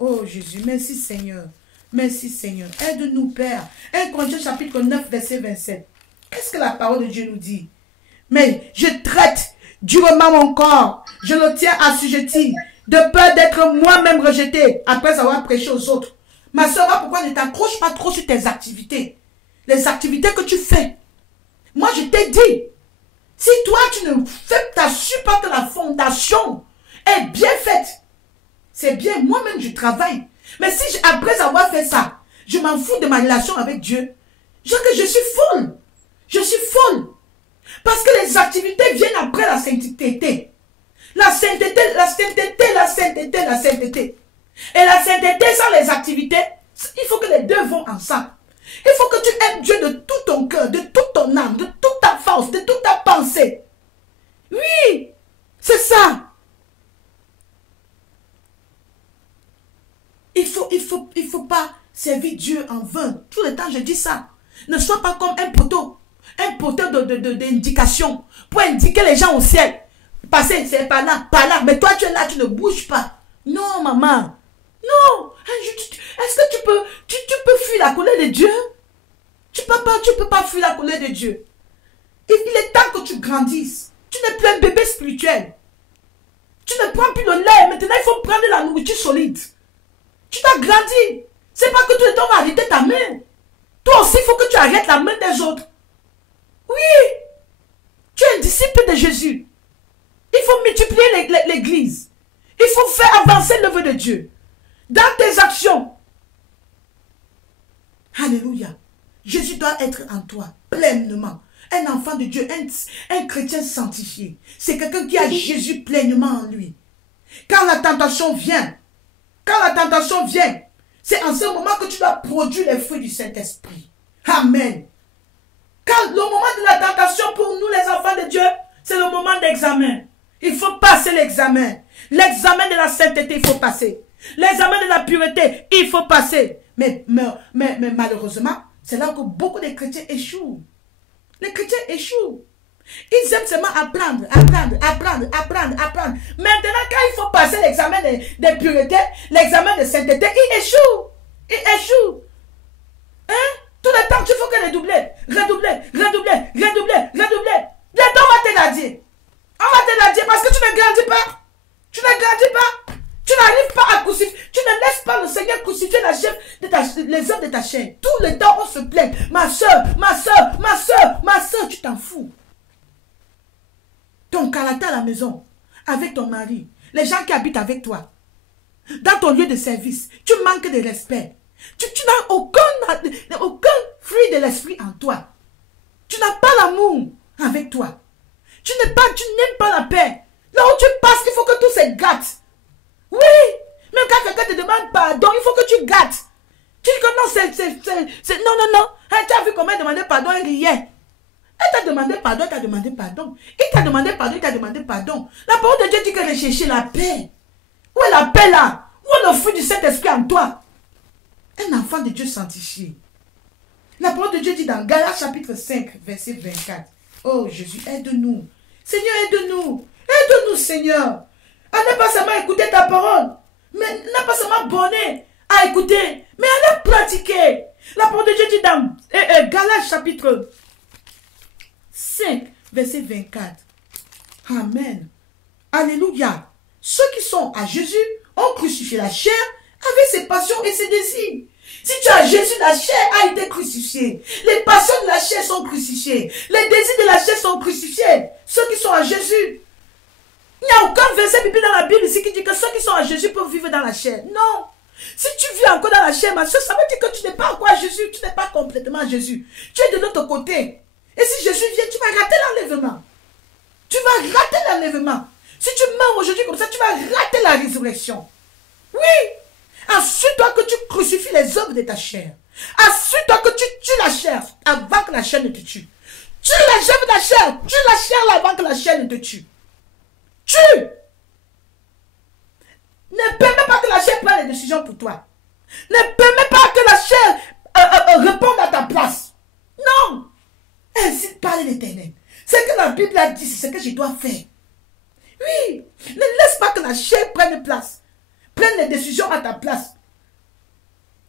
Oh Jésus, merci Seigneur. Merci Seigneur. Aide-nous Père. 1 Corinthiens chapitre 9, verset 27. Qu'est-ce que la parole de Dieu nous dit? Mais je traite durement mon corps. Je le tiens assujetti, de peur d'être moi-même rejeté après avoir prêché aux autres. Ma soeur, pourquoi ne t'accroche pas trop sur tes activités? Les activités que tu fais. Moi, je t'ai dit, si toi, tu ne fais pas, pas que la fondation est bien faite, c'est bien, moi-même, je travaille. Mais si, après avoir fait ça, je m'en fous de ma relation avec Dieu, je suis folle. Je suis folle. Parce que les activités viennent après la sainteté. La sainteté, la sainteté, la sainteté, la sainteté. Et la sainteté sans les activités, il faut que les deux vont ensemble. Il faut que tu aimes Dieu de tout ton cœur, de toute ton âme, de toute ta force, de toute ta pensée. Oui, c'est ça. Il faut pas servir Dieu en vain. Tout le temps, je dis ça. Ne sois pas comme un poteau d'indication pour indiquer les gens au ciel. passer, c'est par là, mais toi tu es là, tu ne bouges pas. Non, maman. Non. Est-ce que tu peux fuir la colère de Dieu? Tu peux pas fuir la colère de Dieu. Il est temps que tu grandisses. Tu n'es plus un bébé spirituel. Tu ne prends plus le lait. Maintenant, il faut prendre la nourriture solide. Tu dois grandir. C'est pas que tout le temps on va arrêter ta main. Toi aussi, il faut que tu arrêtes la main des autres. Oui. Tu es un disciple de Jésus. Il faut multiplier l'église. Il faut faire avancer l'œuvre de Dieu. Dans tes actions. Alléluia. Jésus doit être en toi pleinement. Un enfant de Dieu, un chrétien sanctifié. C'est quelqu'un qui a Jésus pleinement en lui. Quand la tentation vient, c'est en ce moment que tu dois produire les fruits du Saint-Esprit. Amen. Quand le moment de la tentation pour nous les enfants de Dieu, c'est le moment d'examen. Il faut passer l'examen. L'examen de la sainteté, il faut passer. L'examen de la pureté, il faut passer. Mais malheureusement, c'est là que beaucoup de chrétiens échouent. Les chrétiens échouent. Ils aiment seulement apprendre. Maintenant, quand il faut passer l'examen de pureté, l'examen de sainteté, ils échouent. Hein? Tout le temps, il faut que redoubler. Bientôt, on va te la dire. Parce que tu ne grandis pas. Tu n'arrives pas à crucifier. Tu ne laisses pas le Seigneur crucifier les œuvres de ta chair. Tout le temps, on se plaint. Ma soeur, tu t'en fous. Ton caractère à la maison, avec ton mari, les gens qui habitent avec toi, dans ton lieu de service, tu manques de respect. Tu n'as aucun fruit de l'esprit en toi. Tu n'as pas l'amour avec toi. Tu n'aimes pas la paix. Là où tu passes, il faut que tout se gâte. Oui, même quand quelqu'un te demande pardon, il faut que tu gâtes. Tu dis que non, non. Hein, tu as vu comment il demandait pardon, il riait. Elle t'a demandé pardon, il t'a demandé pardon. La parole de Dieu dit que rechercher la paix. Où est la paix là? Où est le fruit du Saint-Esprit en toi? Un enfant de Dieu sanctifié. La parole de Dieu dit dans Galates chapitre 5, verset 24. Oh Jésus, aide-nous. Seigneur, aide-nous. Aide-nous, Seigneur. À ne pas seulement écouter ta parole, mais ne pas seulement bonner à écouter, mais à la pratiquer. La parole de Dieu dit dans Galates chapitre 5, verset 24. Amen. Alléluia. Ceux qui sont à Jésus ont crucifié la chair avec ses passions et ses désirs. Si tu as Jésus, la chair a été crucifiée. Les passions de la chair sont crucifiées. Les désirs de la chair sont crucifiés. Ceux qui sont à Jésus. Il n'y a aucun verset biblique dans la Bible ici qui dit que ceux qui sont à Jésus peuvent vivre dans la chair. Non. Si tu vis encore dans la chair, ma soeur, ça veut dire que tu n'es pas encore à Jésus. Tu n'es pas complètement à Jésus. Tu es de l'autre côté. Et si Jésus vient, tu vas rater l'enlèvement. Si tu meurs aujourd'hui comme ça, tu vas rater la résurrection. Oui. Assure-toi que tu crucifies les œuvres de ta chair. Assure-toi que tu tues la chair avant que la chair ne te tue. Tue les œuvres de la chair. Tue la chair avant que la chair ne te tue. Tue. Ne permets pas que la chair prenne les décisions pour toi. Ne permets pas que la chair réponde à ta place. Non. Ainsi parle l'Éternel. C'est que la Bible a dit, c'est ce que je dois faire. Oui. Ne laisse pas que la chair prenne place. Prenne les décisions à ta place.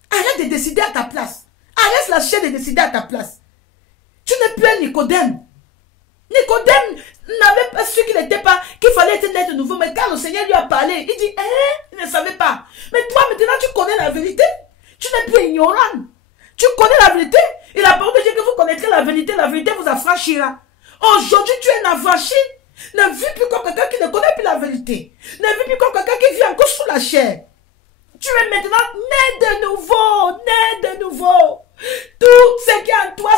Arrête de décider à ta place. Arrête la chair de décider à ta place. Tu n'es plus un Nicodème. Nicodème n'avait pas su qu'il fallait être né de nouveau. Mais quand le Seigneur lui a parlé, il dit, il ne savait pas. Mais toi maintenant tu connais la vérité. Tu n'es plus ignorant. Tu connais la vérité. Et la parole de Dieu que vous connaîtrez la vérité vous affranchira. Aujourd'hui tu es un affranchi. Ne vis plus comme quelqu'un qui ne connaît plus la vérité. Ne vis plus comme quelqu'un qui vit encore sous la chair. Tu es maintenant né de nouveau. Tout ce qui est en toi,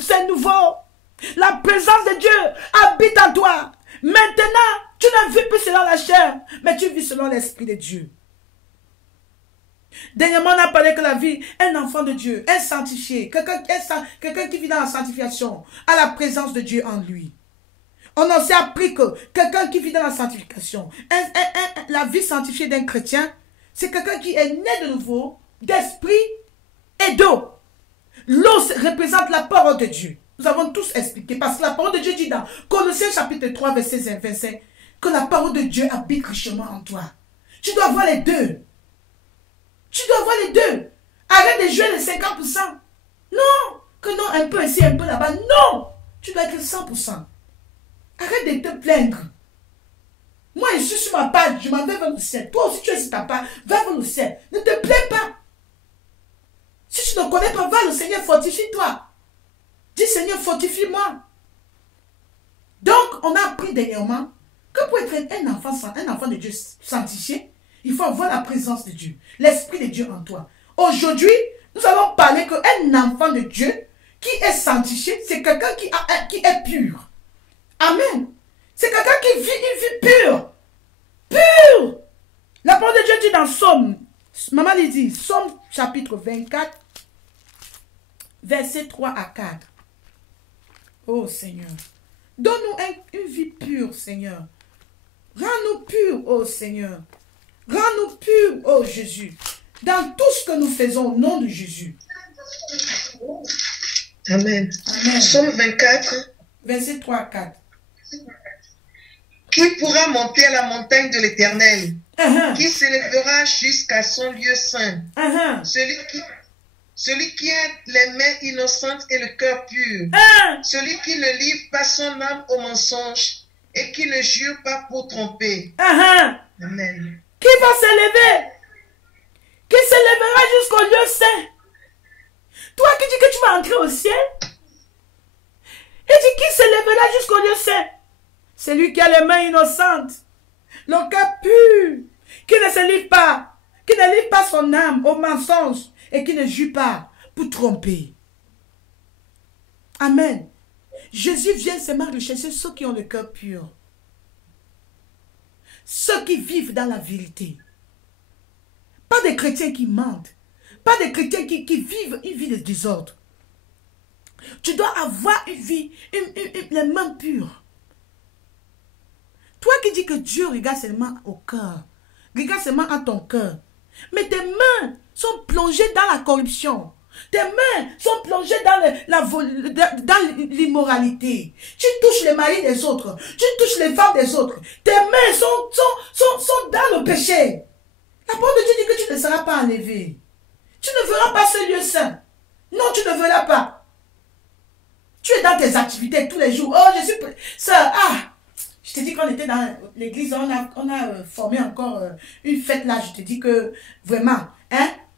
c'est nouveau. La présence de Dieu habite en toi. Maintenant, tu ne vis plus selon la chair, mais tu vis selon l'Esprit de Dieu. Dernièrement, on a parlé que la vie, un enfant de Dieu, un sanctifié, quelqu'un qui vit dans la sanctification, a la présence de Dieu en lui. On a aussi appris que quelqu'un qui vit dans la sanctification, la vie sanctifiée d'un chrétien, c'est quelqu'un qui est né de nouveau, d'esprit et d'eau. L'eau représente la parole de Dieu. Nous avons tous expliqué, parce que la parole de Dieu dit dans Colossiens chapitre 3, verset 25, que la parole de Dieu habite richement en toi. Tu dois avoir les deux. Tu dois avoir les deux. Arrête de jouer les 50%. Non. Que non, un peu ici, un peu là-bas. Non. Tu dois être 100%. Arrête de te plaindre. Moi, je suis sur ma page. Je m'en vais vers le ciel. Toi aussi, tu es sur ta page. Va vers le ciel. Ne te plains pas. Si tu ne connais pas, va le Seigneur, fortifie-toi. Dis, Seigneur, fortifie-moi. Donc, on a appris dernièrement que pour être un enfant de Dieu sanctifié, il faut avoir la présence de Dieu, l'Esprit de Dieu en toi. Aujourd'hui, nous allons parler qu'un enfant de Dieu qui est sanctifié, c'est quelqu'un qui est pur. Amen. C'est quelqu'un qui vit une vie pure. Pure. La parole de Dieu dit dans Somme, maman lui dit, Somme chapitre 24, versets 3 à 4. Oh Seigneur, donne-nous une vie pure, Seigneur. Rends-nous purs, oh Seigneur. Rends-nous purs, oh Jésus. Dans tout ce que nous faisons au nom de Jésus. Amen. Amen. Somme 24. Versets 3 à 4. Qui pourra monter à la montagne de l'Éternel? Qui s'élèvera jusqu'à son lieu saint? Celui qui a les mains innocentes et le cœur pur. Celui qui ne livre pas son âme au mensonge et qui ne jure pas pour tromper. Amen. Qui va s'élever? Qui s'élèvera jusqu'au lieu saint? Toi qui dis que tu vas entrer au ciel, il dit qui s'élèvera jusqu'au lieu saint? Celui qui a les mains innocentes, le cœur pur, qui ne se livre pas son âme au mensonge et qui ne jure pas pour tromper. Amen. Jésus vient seulement rechercher ceux qui ont le cœur pur. Ceux qui vivent dans la vérité. Pas des chrétiens qui mentent. Pas des chrétiens qui vivent une vie de désordre. Tu dois avoir une vie, les mains pures. Toi qui dis que Dieu regarde seulement au cœur. Regarde seulement à ton cœur. Mais tes mains sont plongées dans la corruption. Tes mains sont plongées dans l'immoralité. Tu touches les maris des autres. Tu touches les femmes des autres. Tes mains sont dans le péché. La parole de Dieu dit que tu ne seras pas enlevé. Tu ne verras pas ce lieu saint. Non, tu ne verras pas. Tu es dans tes activités tous les jours. Oh, je suis... Sœur, je te dis qu'on était dans l'église, on a formé encore une fête là. Je te dis que vraiment,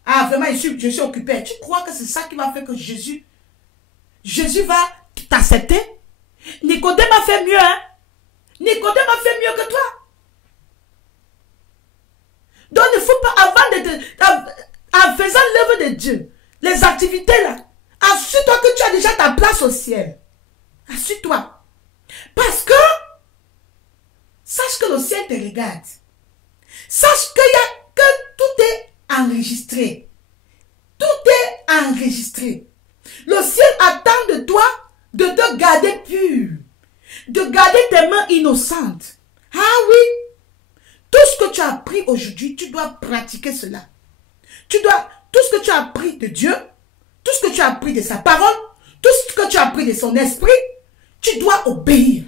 vraiment, je suis occupé. Tu crois que c'est ça qui va faire que Jésus va t'accepter? Nicodème a fait mieux, hein? Nicodème a fait mieux que toi. Donc il ne faut pas, en faisant l'œuvre de Dieu, les activités là, assure-toi que tu as déjà ta place au ciel. Assure-toi. Parce que, sache que le ciel te regarde. Sache que tout est enregistré. Tout est enregistré. Le ciel attend de toi de te garder pur. De garder tes mains innocentes. Ah oui. Tout ce que tu as appris aujourd'hui, tu dois pratiquer cela. Tout ce que tu as appris de Dieu, tout ce que tu as appris de sa parole, tout ce que tu as appris de son esprit, tu dois obéir.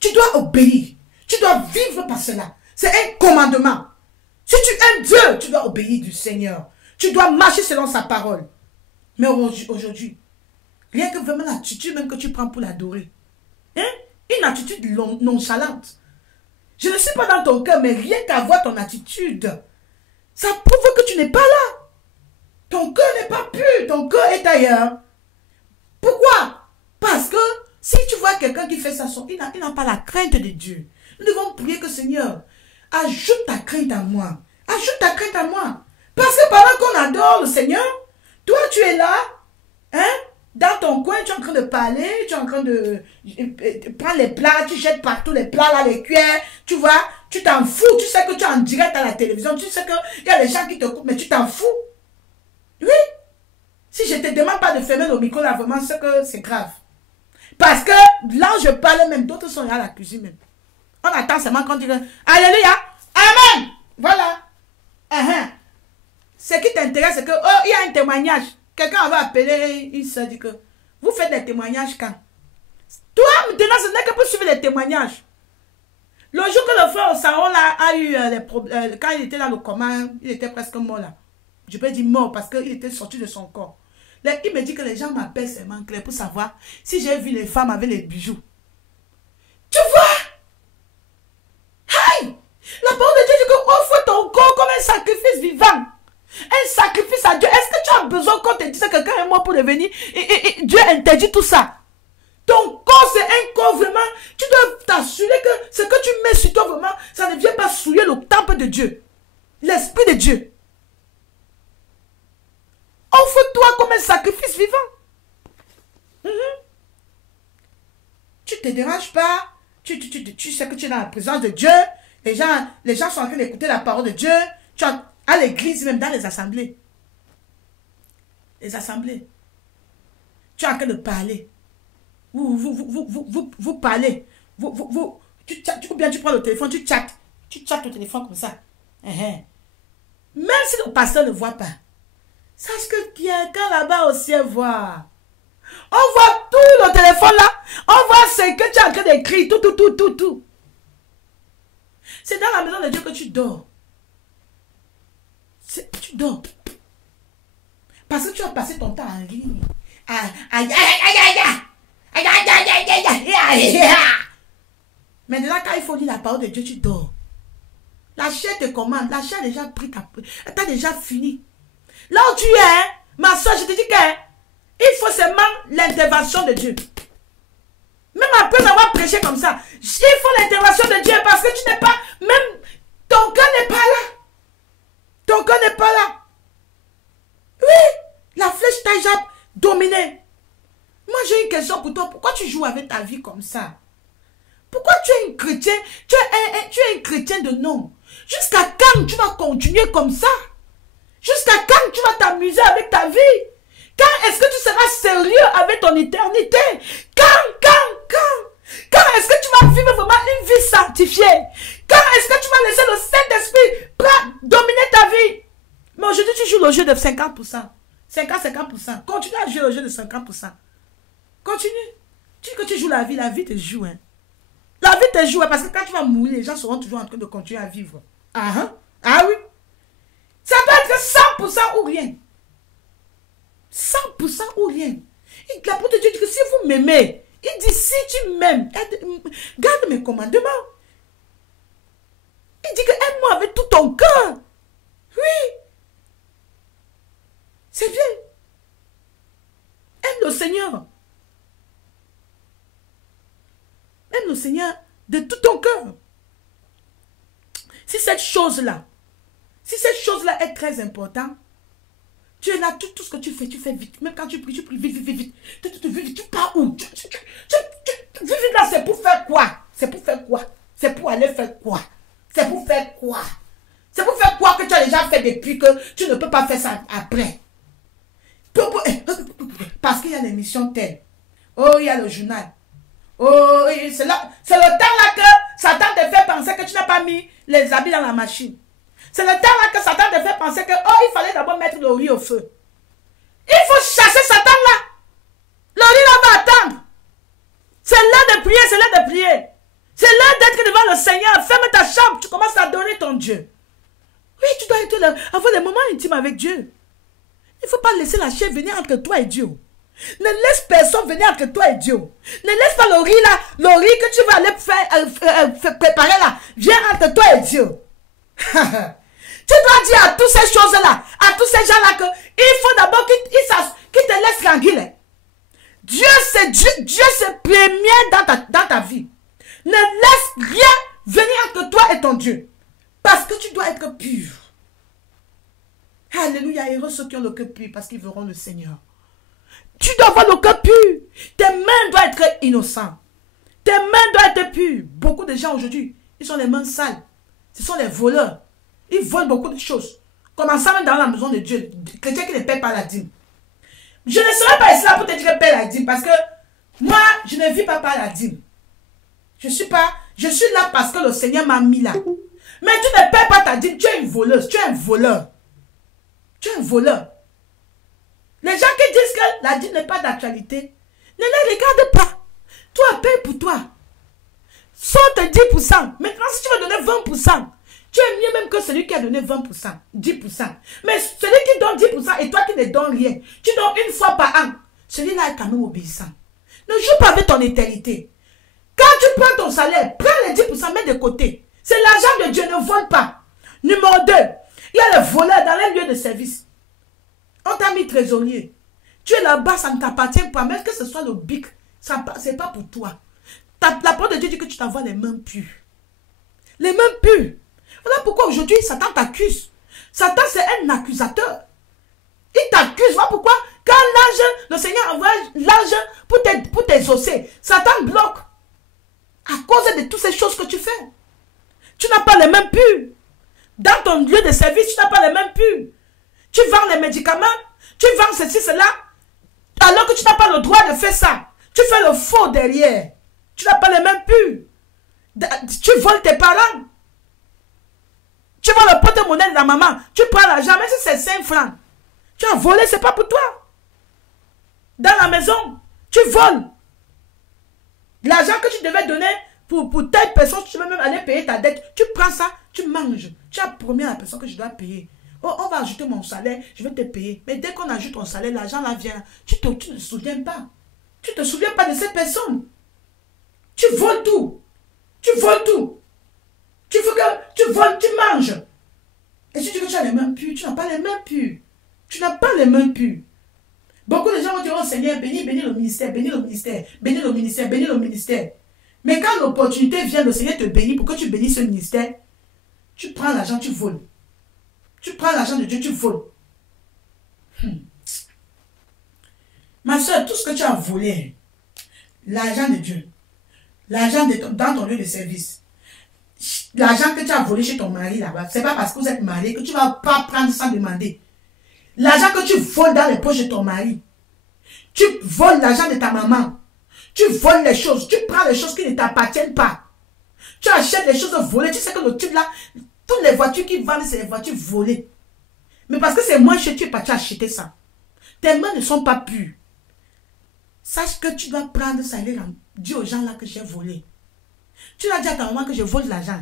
Tu dois obéir. Tu dois vivre par cela. C'est un commandement. Si tu aimes Dieu, tu dois obéir du Seigneur. Tu dois marcher selon sa parole. Mais aujourd'hui, rien que vraiment l'attitude même que tu prends pour l'adorer. Une attitude nonchalante. Je ne suis pas dans ton cœur, mais rien qu'à voir ton attitude, ça prouve que tu n'es pas là. Ton cœur n'est pas pur, ton cœur est ailleurs. Pourquoi? Parce que si tu vois quelqu'un qui fait ça, il n'a pas la crainte de Dieu. Nous devons prier que Seigneur, ajoute ta crainte à moi. Ajoute ta crainte à moi. Parce que pendant qu'on adore le Seigneur, toi tu es là, dans ton coin, tu es en train de parler, tu es en train de prendre les plats, tu jettes partout les plats, là, les cuillères, tu vois, tu t'en fous, tu sais que tu es en direct à la télévision, tu sais qu'il y a des gens qui te coupent, mais tu t'en fous. Oui. Si je ne te demande pas de fermer le micro, là, vraiment, c'est que c'est grave. Parce que là, je parle même, d'autres sont là à la cuisine même. On attend seulement quand tu dis, Alléluia, Amen. Voilà. Ce qui t'intéresse, c'est que, oh, il y a un témoignage. Quelqu'un va appeler une soeur, dit que, vous faites des témoignages quand? Toi, maintenant, ce n'est que pour suivre les témoignages. Le jour que le frère Saron là, a eu des problèmes, quand il était dans le coma, il était presque mort là. Je peux dire mort parce qu'il était sorti de son corps. Là, il me dit que les gens m'appellent seulement Claire pour savoir si j'ai vu les femmes avec les bijoux. Tu vois? Aïe! La parole de Dieu dit que offre ton corps comme un sacrifice vivant. Un sacrifice à Dieu. Est-ce que tu as besoin qu'on te dise que quelqu'un est mort pour devenir et Dieu interdit tout ça? Ton corps, c'est un corps vraiment. Tu dois t'assurer que ce que tu mets sur toi vraiment, ça ne vient pas souiller le temple de Dieu. L'Esprit de Dieu. Offre-toi comme un sacrifice vivant. Tu ne te déranges pas. Tu sais que tu es dans la présence de Dieu. Les gens sont en train d'écouter la parole de Dieu. Tu es à l'église, même dans les assemblées. Les assemblées. Tu es en train de parler. Vous parlez. Ou bien tu prends le téléphone, tu chattes. Tu chattes au téléphone comme ça. Même si le pasteur ne voit pas. Sache que quelqu'un là-bas au ciel voit. On voit tout le téléphone là. On voit ce que tu es en train d'écrire. Tout. C'est dans la maison de Dieu que tu dors. Tu dors. Parce que tu as passé ton temps en ligne. Maintenant, quand il faut lire la parole de Dieu, tu dors. La chair te commande. La chair a déjà pris ta... Tu as déjà fini. Là où tu es, ma soeur, je te dis qu'il faut seulement l'intervention de Dieu. Même après avoir prêché comme ça, il faut l'intervention de Dieu parce que tu n'es pas... Même ton cœur n'est pas là. Ton cœur n'est pas là. Oui, la flèche t'a déjà dominé. Moi, j'ai une question pour toi. Pourquoi tu joues avec ta vie comme ça? Pourquoi tu es un chrétien? Tu es un chrétien de nom. Jusqu'à quand tu vas continuer comme ça? Jusqu'à quand tu vas t'amuser avec ta vie? Quand est-ce que tu seras sérieux avec ton éternité? Quand est-ce que tu vas vivre vraiment une vie sanctifiée? Quand est-ce que tu vas laisser le Saint-Esprit dominer ta vie? Mais aujourd'hui, tu joues le jeu de 50%. 50%. Continue à jouer le jeu de 50%. Continue. Tu dis que tu joues la vie te joue. Hein. La vie te joue parce que quand tu vas mourir, les gens seront toujours en train de continuer à vivre. Ah oui. Ça doit être 100% ou rien. 100% ou rien. La parole de Dieu dit que si vous m'aimez, il dit si tu m'aimes, garde mes commandements. Il dit que aime-moi avec tout ton cœur. Oui. C'est bien. Aime le Seigneur. Aime le Seigneur de tout ton cœur. Si cette chose-là est très importante, tu es là, tout ce que tu fais vite. Même quand tu pries vite. Tu pars où? Vite là, c'est pour faire quoi? C'est pour faire quoi? C'est pour aller faire quoi? C'est pour faire quoi? C'est pour faire quoi que tu as déjà fait depuis que tu ne peux pas faire ça après? Parce qu'il y a l'émission telle. Oh, il y a le journal. Oh, c'est le temps là que Satan te fait penser que tu n'as pas mis les habits dans la machine. C'est le temps là que Satan te fait penser que, il fallait d'abord mettre le riz au feu. Il faut chasser Satan là. Le riz là va attendre. C'est l'heure de prier, c'est l'heure de prier. C'est l'heure d'être devant le Seigneur. Ferme ta chambre, tu commences à adorer ton Dieu. Oui, tu dois être là, avoir des moments intimes avec Dieu. Il ne faut pas laisser la chair venir entre toi et Dieu. Ne laisse personne venir entre toi et Dieu. Ne laisse pas le riz là, le riz que tu vas aller préparer là, viens entre toi et Dieu. Tu dois dire à toutes ces choses-là, à tous ces gens-là que il faut d'abord qu'ils te laissent tranquille. Dieu c'est premier dans ta vie. Ne laisse rien venir entre toi et ton Dieu. Parce que tu dois être pur. Alléluia, heureux ceux qui ont le cœur pur parce qu'ils verront le Seigneur. Tu dois avoir le cœur pur. Tes mains doivent être innocentes. Tes mains doivent être pures. Beaucoup de gens aujourd'hui, ils ont les mains sales. Ce sont les voleurs. Ils volent beaucoup de choses. Commençant même dans la maison de Dieu. Chrétien qui ne paie pas la dîme. Je ne serai pas ici là pour te dire que paie la dîme. Parce que moi, je ne vis pas par la dîme. Je suis là parce que le Seigneur m'a mis là. Mais tu ne paies pas ta dîme. Tu es une voleuse. Tu es un voleur. Tu es un voleur. Les gens qui disent que la dîme n'est pas d'actualité, ne les regarde pas. Toi, paye pour toi. Saute 10%. Maintenant, si tu vas donner 20%, tu es mieux même que celui qui a donné 20%, 10%. Mais celui qui donne 10% et toi qui ne donnes rien, tu donnes une fois par an. Celui-là est quand même obéissant. Ne joue pas avec ton éternité. Quand tu prends ton salaire, prends les 10%, mets de côté. C'est l'argent de Dieu, ne vole pas. Numéro 2, il y a les voleurs dans les lieux de service. On t'a mis trésorier. Tu es là-bas, ça ne t'appartient pas. Même que ce soit le bic, ce n'est pas pour toi. La parole de Dieu dit que tu t'envoies les mains pures. Les mains pures. Voilà pourquoi aujourd'hui, Satan t'accuse. Satan, c'est un accusateur. Il t'accuse. Voilà pourquoi, quand l'ange, le Seigneur envoie l'ange pour t'exaucer, Satan bloque. À cause de toutes ces choses que tu fais. Tu n'as pas les mains pures. Dans ton lieu de service, tu n'as pas les mains pures. Tu vends les médicaments, tu vends ceci, cela, alors que tu n'as pas le droit de faire ça. Tu fais le faux derrière. Tu n'as pas les mains pures. Tu voles tes parents. Tu voles le porte-monnaie de la maman. Tu prends l'argent, même si c'est 5 francs. Tu as volé, ce n'est pas pour toi. Dans la maison, tu voles. L'argent que tu devais donner pour telle personne, tu veux même aller payer ta dette. Tu prends ça, tu manges. Tu as promis à la personne que je dois payer. Oh, on va ajouter mon salaire, je vais te payer. Mais dès qu'on ajoute ton salaire, l'argent là vient. Tu ne te souviens pas. Tu ne te souviens pas de cette personne. Tu voles tout. Tu voles tout. Tu veux que tu voles, tu manges. Et si tu dis que tu as les mains pures, tu n'as pas les mains pures. Tu n'as pas les mains pures. Beaucoup de gens vont dire, oh Seigneur, bénis le ministère, bénis le ministère, bénis le ministère, bénis le ministère. Mais quand l'opportunité vient, le Seigneur te bénit pour que tu bénisses ce ministère, tu prends l'argent, tu voles. Tu prends l'argent de Dieu, tu voles. Ma soeur, tout ce que tu as volé, l'argent de Dieu, l'argent dans ton lieu de service, l'argent que tu as volé chez ton mari là-bas, c'est pas parce que vous êtes marié que tu ne vas pas prendre sans demander. L'argent que tu voles dans les poches de ton mari, tu voles l'argent de ta maman, tu voles les choses, tu prends les choses qui ne t'appartiennent pas. Tu achètes les choses volées, tu sais que le type là, toutes les voitures qui vendent, c'est les voitures volées. Mais parce que c'est moins cher, tu es parti acheter ça. Tes mains ne sont pas pures. Sache que tu dois prendre ça et dire aux gens là que j'ai volé. Tu l'as dit à ta maman que je vole l'argent.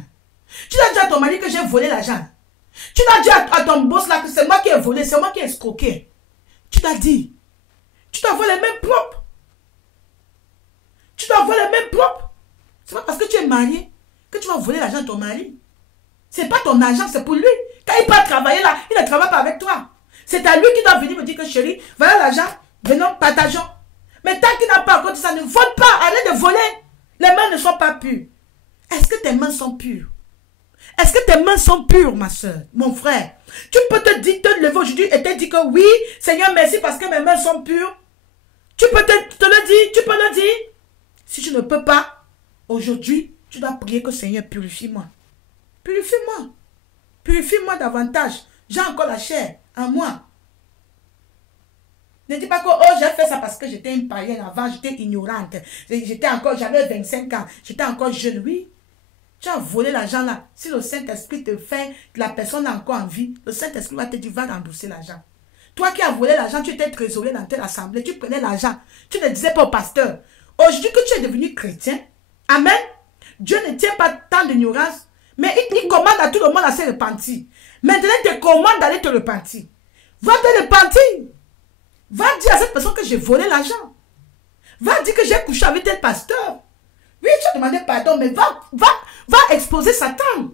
Tu l'as dit à ton mari que j'ai volé l'argent. Tu l'as dit à ton boss là que c'est moi qui ai volé, c'est moi qui ai escroqué. Tu l'as dit. Tu dois avoir les mains propres. Tu dois avoir les mains propres. C'est pas parce que tu es marié que tu vas voler l'argent de ton mari. C'est pas ton argent, c'est pour lui. Quand il part travailler là, il ne travaille pas avec toi. C'est à lui qui doit venir me dire que chérie, voilà l'argent, venons, partageons. Mais tant qu'il n'a pas encore dit ça, ne vole pas, arrête de voler. Les mains ne sont pas pures. Est-ce que tes mains sont pures? Est-ce que tes mains sont pures, ma soeur, mon frère? Tu peux te lever aujourd'hui et te dire que oui, Seigneur, merci parce que mes mains sont pures. Tu peux te le dire, tu peux le dire. Si tu ne peux pas, aujourd'hui, tu dois prier que Seigneur, purifie-moi. Purifie-moi. Purifie-moi davantage. J'ai encore la chair en moi. Ne dis pas que oh, j'ai fait ça parce que j'étais une païenne avant, j'étais ignorante. J'avais 25 ans, j'étais encore jeune, oui. Tu as volé l'argent là. Si le Saint-Esprit te fait que la personne a encore en vie, le Saint-Esprit va te dire, va rembourser l'argent. Toi qui as volé l'argent, tu étais trésorier dans telle assemblée, tu prenais l'argent. Tu ne disais pas au pasteur. Aujourd'hui que tu es devenu chrétien, amen, Dieu ne tient pas tant d'ignorance, mais il commande à tout le monde à se repentir. Maintenant, il te commande d'aller te repentir. Va te repentir. Va dire à cette personne que j'ai volé l'argent. Va dire que j'ai couché avec tel pasteur. Oui, tu as demandé pardon, mais va exposer Satan. Il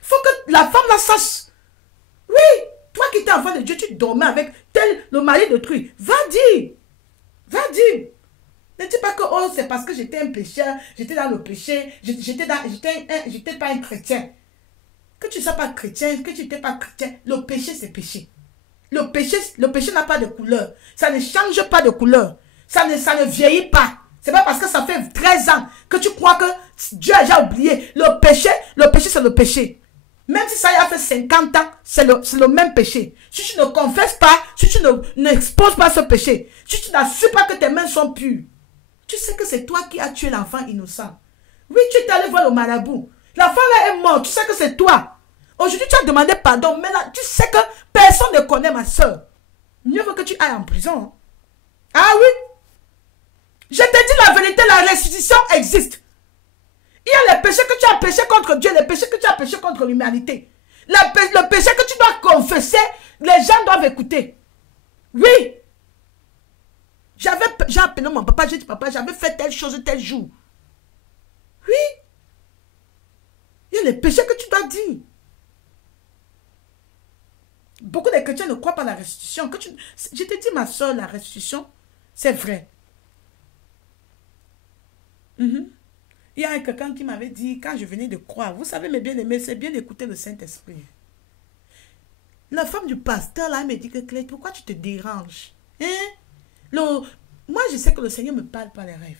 faut que la femme la sache. Oui, toi qui étais enfant de Dieu, tu dormais avec le mari de truc. Va dire. Va dire. Ne dis pas que oh, c'est parce que j'étais un pécheur, j'étais dans le péché, j'étais pas un chrétien. Que tu ne sois pas chrétien, que tu n'étais pas chrétien, le péché c'est péché. Le péché n'a pas de couleur. Ça ne change pas de couleur. Ça ne vieillit pas. C'est pas parce que ça fait 13 ans que tu crois que Dieu a déjà oublié. Le péché c'est le péché. Même si ça y a fait 50 ans, c'est le même péché. Si tu ne confesses pas, si tu n'exposes pas ce péché, si tu n'assures pas que tes mains sont pures, tu sais que c'est toi qui as tué l'enfant innocent. Oui, tu es allé voir le marabout. L'enfant là est mort, tu sais que c'est toi. Aujourd'hui, tu as demandé pardon, mais là, tu sais que personne ne connaît ma soeur. Mieux vaut que tu ailles en prison. Ah oui? Je te dis la vérité, la restitution existe. Il y a les péchés que tu as péché contre Dieu, les péchés que tu as péché contre l'humanité. Le péché que tu dois confesser, les gens doivent écouter. Oui. J'ai appelé mon papa, j'ai dit, papa, j'avais fait telle chose tel jour. Oui. Il y a les péchés que tu dois dire. Beaucoup de chrétiens ne croient pas à la restitution. Je te dis, ma soeur, la restitution, c'est vrai. Il y a quelqu'un qui m'avait dit, quand je venais de croire, vous savez, mes bien-aimés, c'est bien d'écouter le Saint-Esprit. La femme du pasteur, là, elle me dit que Claire, pourquoi tu te déranges? Moi, je sais que le Seigneur me parle par les rêves.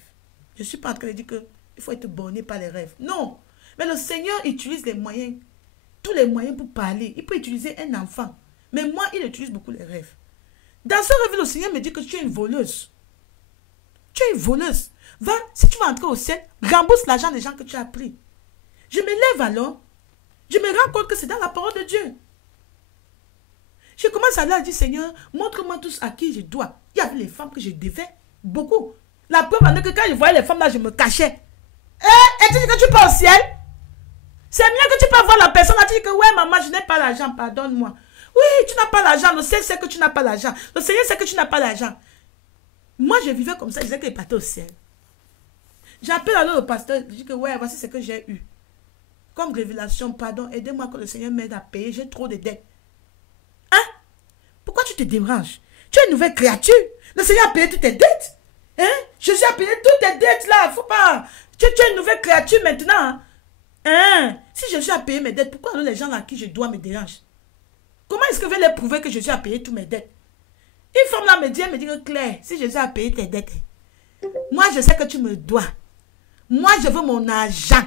Je ne suis pas en train de dire qu'il faut être borné par les rêves. Non. Mais le Seigneur utilise les moyens, tous les moyens pour parler. Il peut utiliser un enfant. Mais moi, il utilise beaucoup les rêves. Dans ce rêve, le Seigneur me dit que tu es une voleuse. Tu es une voleuse. Va, si tu vas entrer au ciel, rembourse l'argent des gens que tu as pris. Je me lève alors. Je me rends compte que c'est dans la parole de Dieu. Je commence à leur dire, Seigneur, montre-moi tous à qui je dois. Il y avait les femmes que je devais. Beaucoup. La preuve en est que quand je voyais les femmes là, je me cachais. Et tu dis que tu pars au ciel? C'est mieux que tu peux voir la personne là, tu dis que ouais maman, je n'ai pas l'argent, pardonne-moi. Oui, tu n'as pas l'argent, le ciel sait que tu n'as pas l'argent. Le Seigneur sait que tu n'as pas l'argent. Moi, je vivais comme ça, je disais qu'il partait au ciel. J'appelle alors le pasteur, je dis que ouais, voici ce que j'ai eu. Comme révélation, pardon, aidez-moi que le Seigneur m'aide à payer, j'ai trop de dettes. Hein? Pourquoi tu te déranges? Tu es une nouvelle créature. Le Seigneur a payé toutes tes dettes. Hein? Jésus a payé toutes tes dettes là. Faut pas. Tu es une nouvelle créature maintenant. Hein? Si Jésus a payé mes dettes, pourquoi alors les gens à qui je dois me dérangent? Comment est-ce que je vais leur prouver que Jésus a payé toutes mes dettes? Une femme là me dit, elle me dit que Claire, si Jésus a payé tes dettes, moi je sais que tu me dois. Moi je veux mon argent.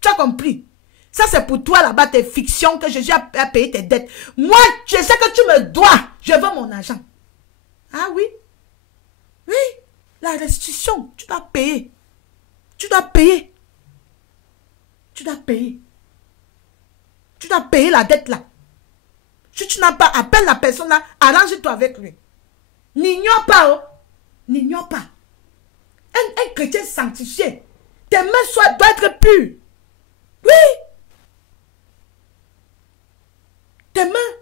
Tu as compris? Ça c'est pour toi là-bas, tes fictions que Jésus a payé tes dettes. Moi je sais que tu me dois. Je veux mon argent. Ah oui? Oui. La restitution, tu dois payer. Tu dois payer. Tu dois payer. Tu dois payer la dette là. Si tu n'as pas, appelle la personne là, arrange-toi avec lui. N'ignore pas, oh. N'ignore pas. Un chrétien sanctifié, tes mains doivent être pures. Oui. Tes mains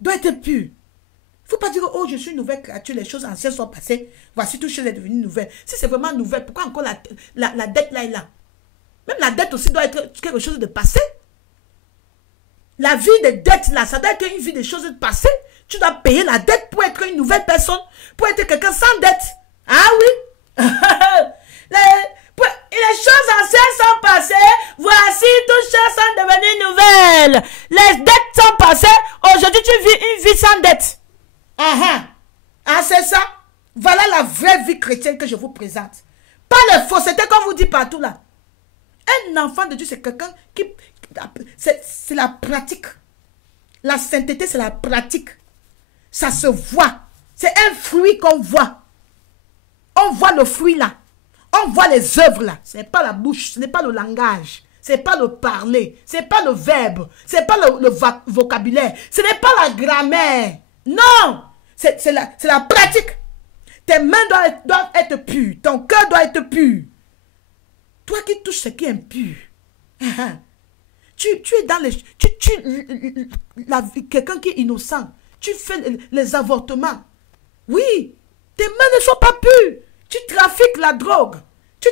doivent être pures. Il ne faut pas dire, oh, je suis une nouvelle créature, les choses anciennes sont passées, voici tout chose est devenu nouvelle. Si c'est vraiment nouvelle, pourquoi encore la dette là est là? Même la dette aussi doit être quelque chose de passé. La vie de dette là, ça doit être une vie de choses passées. Tu dois payer la dette pour être une nouvelle personne, pour être quelqu'un sans dette. Ah oui? Les choses anciennes sont passées, voici toutes choses sont devenues nouvelles. Les dettes sont passées, aujourd'hui tu vis une vie sans dette. Ah c'est ça? Voilà la vraie vie chrétienne que je vous présente. Pas les faussetés qu'on vous dit partout là. Un enfant de Dieu, c'est quelqu'un qui... C'est la pratique. La sainteté, c'est la pratique. Ça se voit. C'est un fruit qu'on voit. On voit le fruit là. On voit les œuvres là. Ce n'est pas la bouche, ce n'est pas le langage. Ce n'est pas le parler. Ce n'est pas le verbe. Ce n'est pas le vocabulaire. Ce n'est pas la grammaire. Non. C'est la pratique. Tes mains doivent être pures. Ton cœur doit être pur. Toi qui touches ce qui est impur. Tu es dans les... quelqu'un qui est innocent. Tu fais les avortements. Oui. Tes mains ne sont pas pures. Tu trafiques la drogue. Tu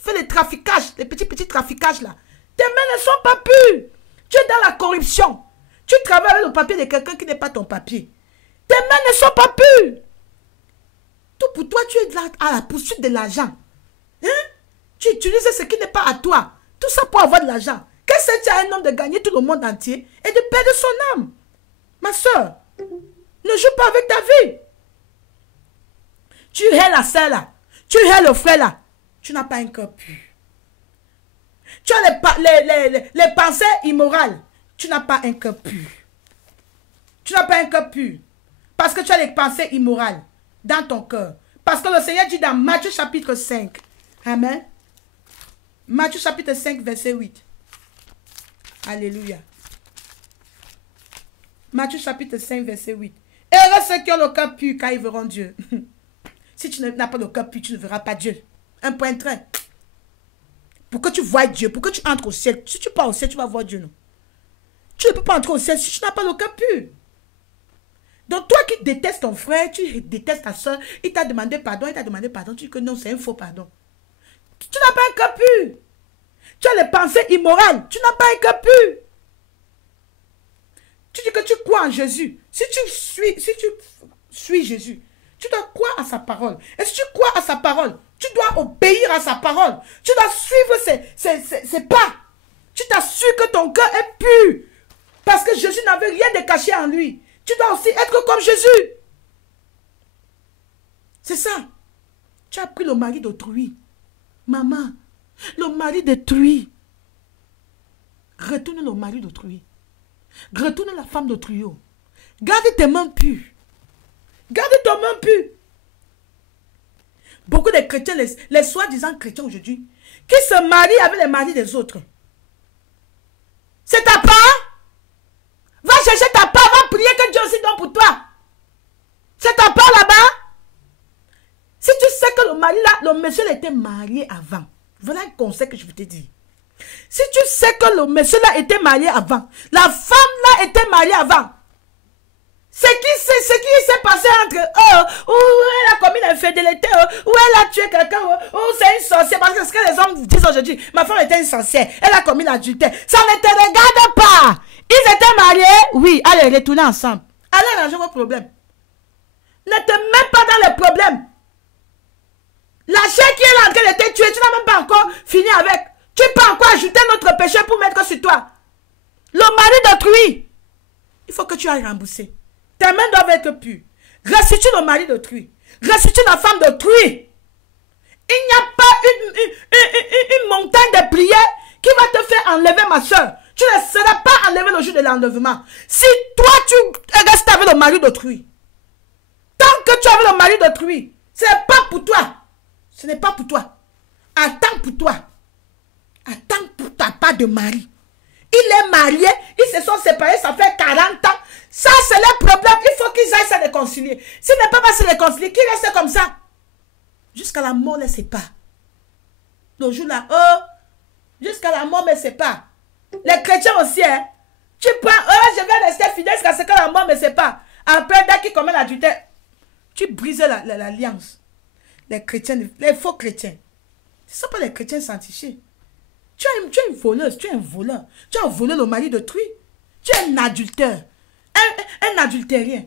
fais les traficages. Les petits traficages là. Tes mains ne sont pas pures. Tu es dans la corruption. Tu travailles avec le papier de quelqu'un qui n'est pas ton papier. Tes mains ne sont pas pures. Tout pour toi, tu es là à la poursuite de l'argent. Hein? Tu utilises ce qui n'est pas à toi. Tout ça pour avoir de l'argent. Qu'est-ce que c'est à un homme de gagner tout le monde entier et de perdre son âme? Ma soeur, ne joue pas avec ta vie. Tu hais la sœur là. Tu hais le frère là. Tu n'as pas un cœur pur. Tu as les pensées immorales. Tu n'as pas un cœur pur. Tu n'as pas un cœur pur. Parce que tu as les pensées immorales dans ton cœur. Parce que le Seigneur dit dans Matthieu chapitre 5. Amen. Matthieu chapitre 5 verset 8. Alléluia. Matthieu chapitre 5 verset 8. Heureux ceux qui ont le cœur pur car ils verront Dieu. Si tu n'as pas le cœur pur, tu ne verras pas Dieu. Un point très. pour que tu voies Dieu, pour que tu entres au ciel. Si tu pars au ciel, tu vas voir Dieu, non? Tu ne peux pas entrer au ciel si tu n'as pas le cœur pur. Donc toi qui détestes ton frère, tu détestes ta soeur, il t'a demandé pardon, tu dis que non, c'est un faux pardon. Tu n'as pas un cœur pur. Tu as les pensées immorales, tu n'as pas un cœur pur. Tu dis que tu crois en Jésus. Si tu suis Jésus, tu dois croire à sa parole. Et si tu crois à sa parole, tu dois obéir à sa parole. Tu dois suivre ses pas. Tu t'assures que ton cœur est pur. Parce que Jésus n'avait rien de caché en lui. Tu dois aussi être comme Jésus. C'est ça. Tu as pris le mari d'autrui. Maman, le mari d'autrui. Retourne le mari d'autrui. Retourne la femme d'autrui. Garde tes mains pures. Garde tes mains pures. Beaucoup de chrétiens, les soi-disant chrétiens aujourd'hui, qui se marient avec les maris des autres. C'est ta part. Va chercher ta part, va prier que Dieu aussi donne pour toi. C'est ta part là-bas. Si tu sais que le mari là, le monsieur était marié avant. Voilà un conseil que je veux te dire. Si tu sais que le monsieur là était marié avant, la femme là était mariée avant, ce qui s'est passé entre eux, où elle a commis l'infidélité, où elle a tué quelqu'un, où c'est une sorcière, parce que ce que les hommes disent aujourd'hui, ma femme était une sorcière, elle a commis l'adultère, ça ne te regarde pas. Ils étaient mariés, oui, allez, retournez ensemble. Allez arranger vos problèmes. Ne te mets pas dans les problèmes. La chair qui est là en train de te tuer, tu n'as même pas encore fini avec. Tu peux encore ajouter notre péché pour mettre sur toi. Le mari d'autrui, il faut que tu ailles rembourser. Tes mains doivent être pures. Restitue le mari d'autrui. Restitue la femme d'autrui. Il n'y a pas une montagne de prières qui va te faire enlever ma soeur. Tu ne seras pas enlevé le jour de l'enlèvement. Si toi tu restes avec le mari d'autrui, tant que tu as avec le mari d'autrui, ce n'est pas pour toi. Ce n'est pas pour toi. Attends pour toi. Attends pour ta part de mari. Il est marié, ils se sont séparés, ça fait 40 ans. Ça, c'est le problème. Il faut qu'ils aillent se réconcilier. S'ils ne peuvent pas se réconcilier, qu'ils restent comme ça. Jusqu'à la mort les sépare. Le jour là, jusqu'à la mort me sépare. Les chrétiens aussi, hein. Tu prends, je vais rester fidèle jusqu'à ce que la mort me sépare. Après, dès qu'ils commettent l'adultère, tu brises l'alliance. Les chrétiens, les faux chrétiens. Ce ne sont pas les chrétiens sanctifiés. Tu es une voleuse, tu es un voleur. Tu as volé le mari d'autrui. Tu es un adultère. Un adultérien.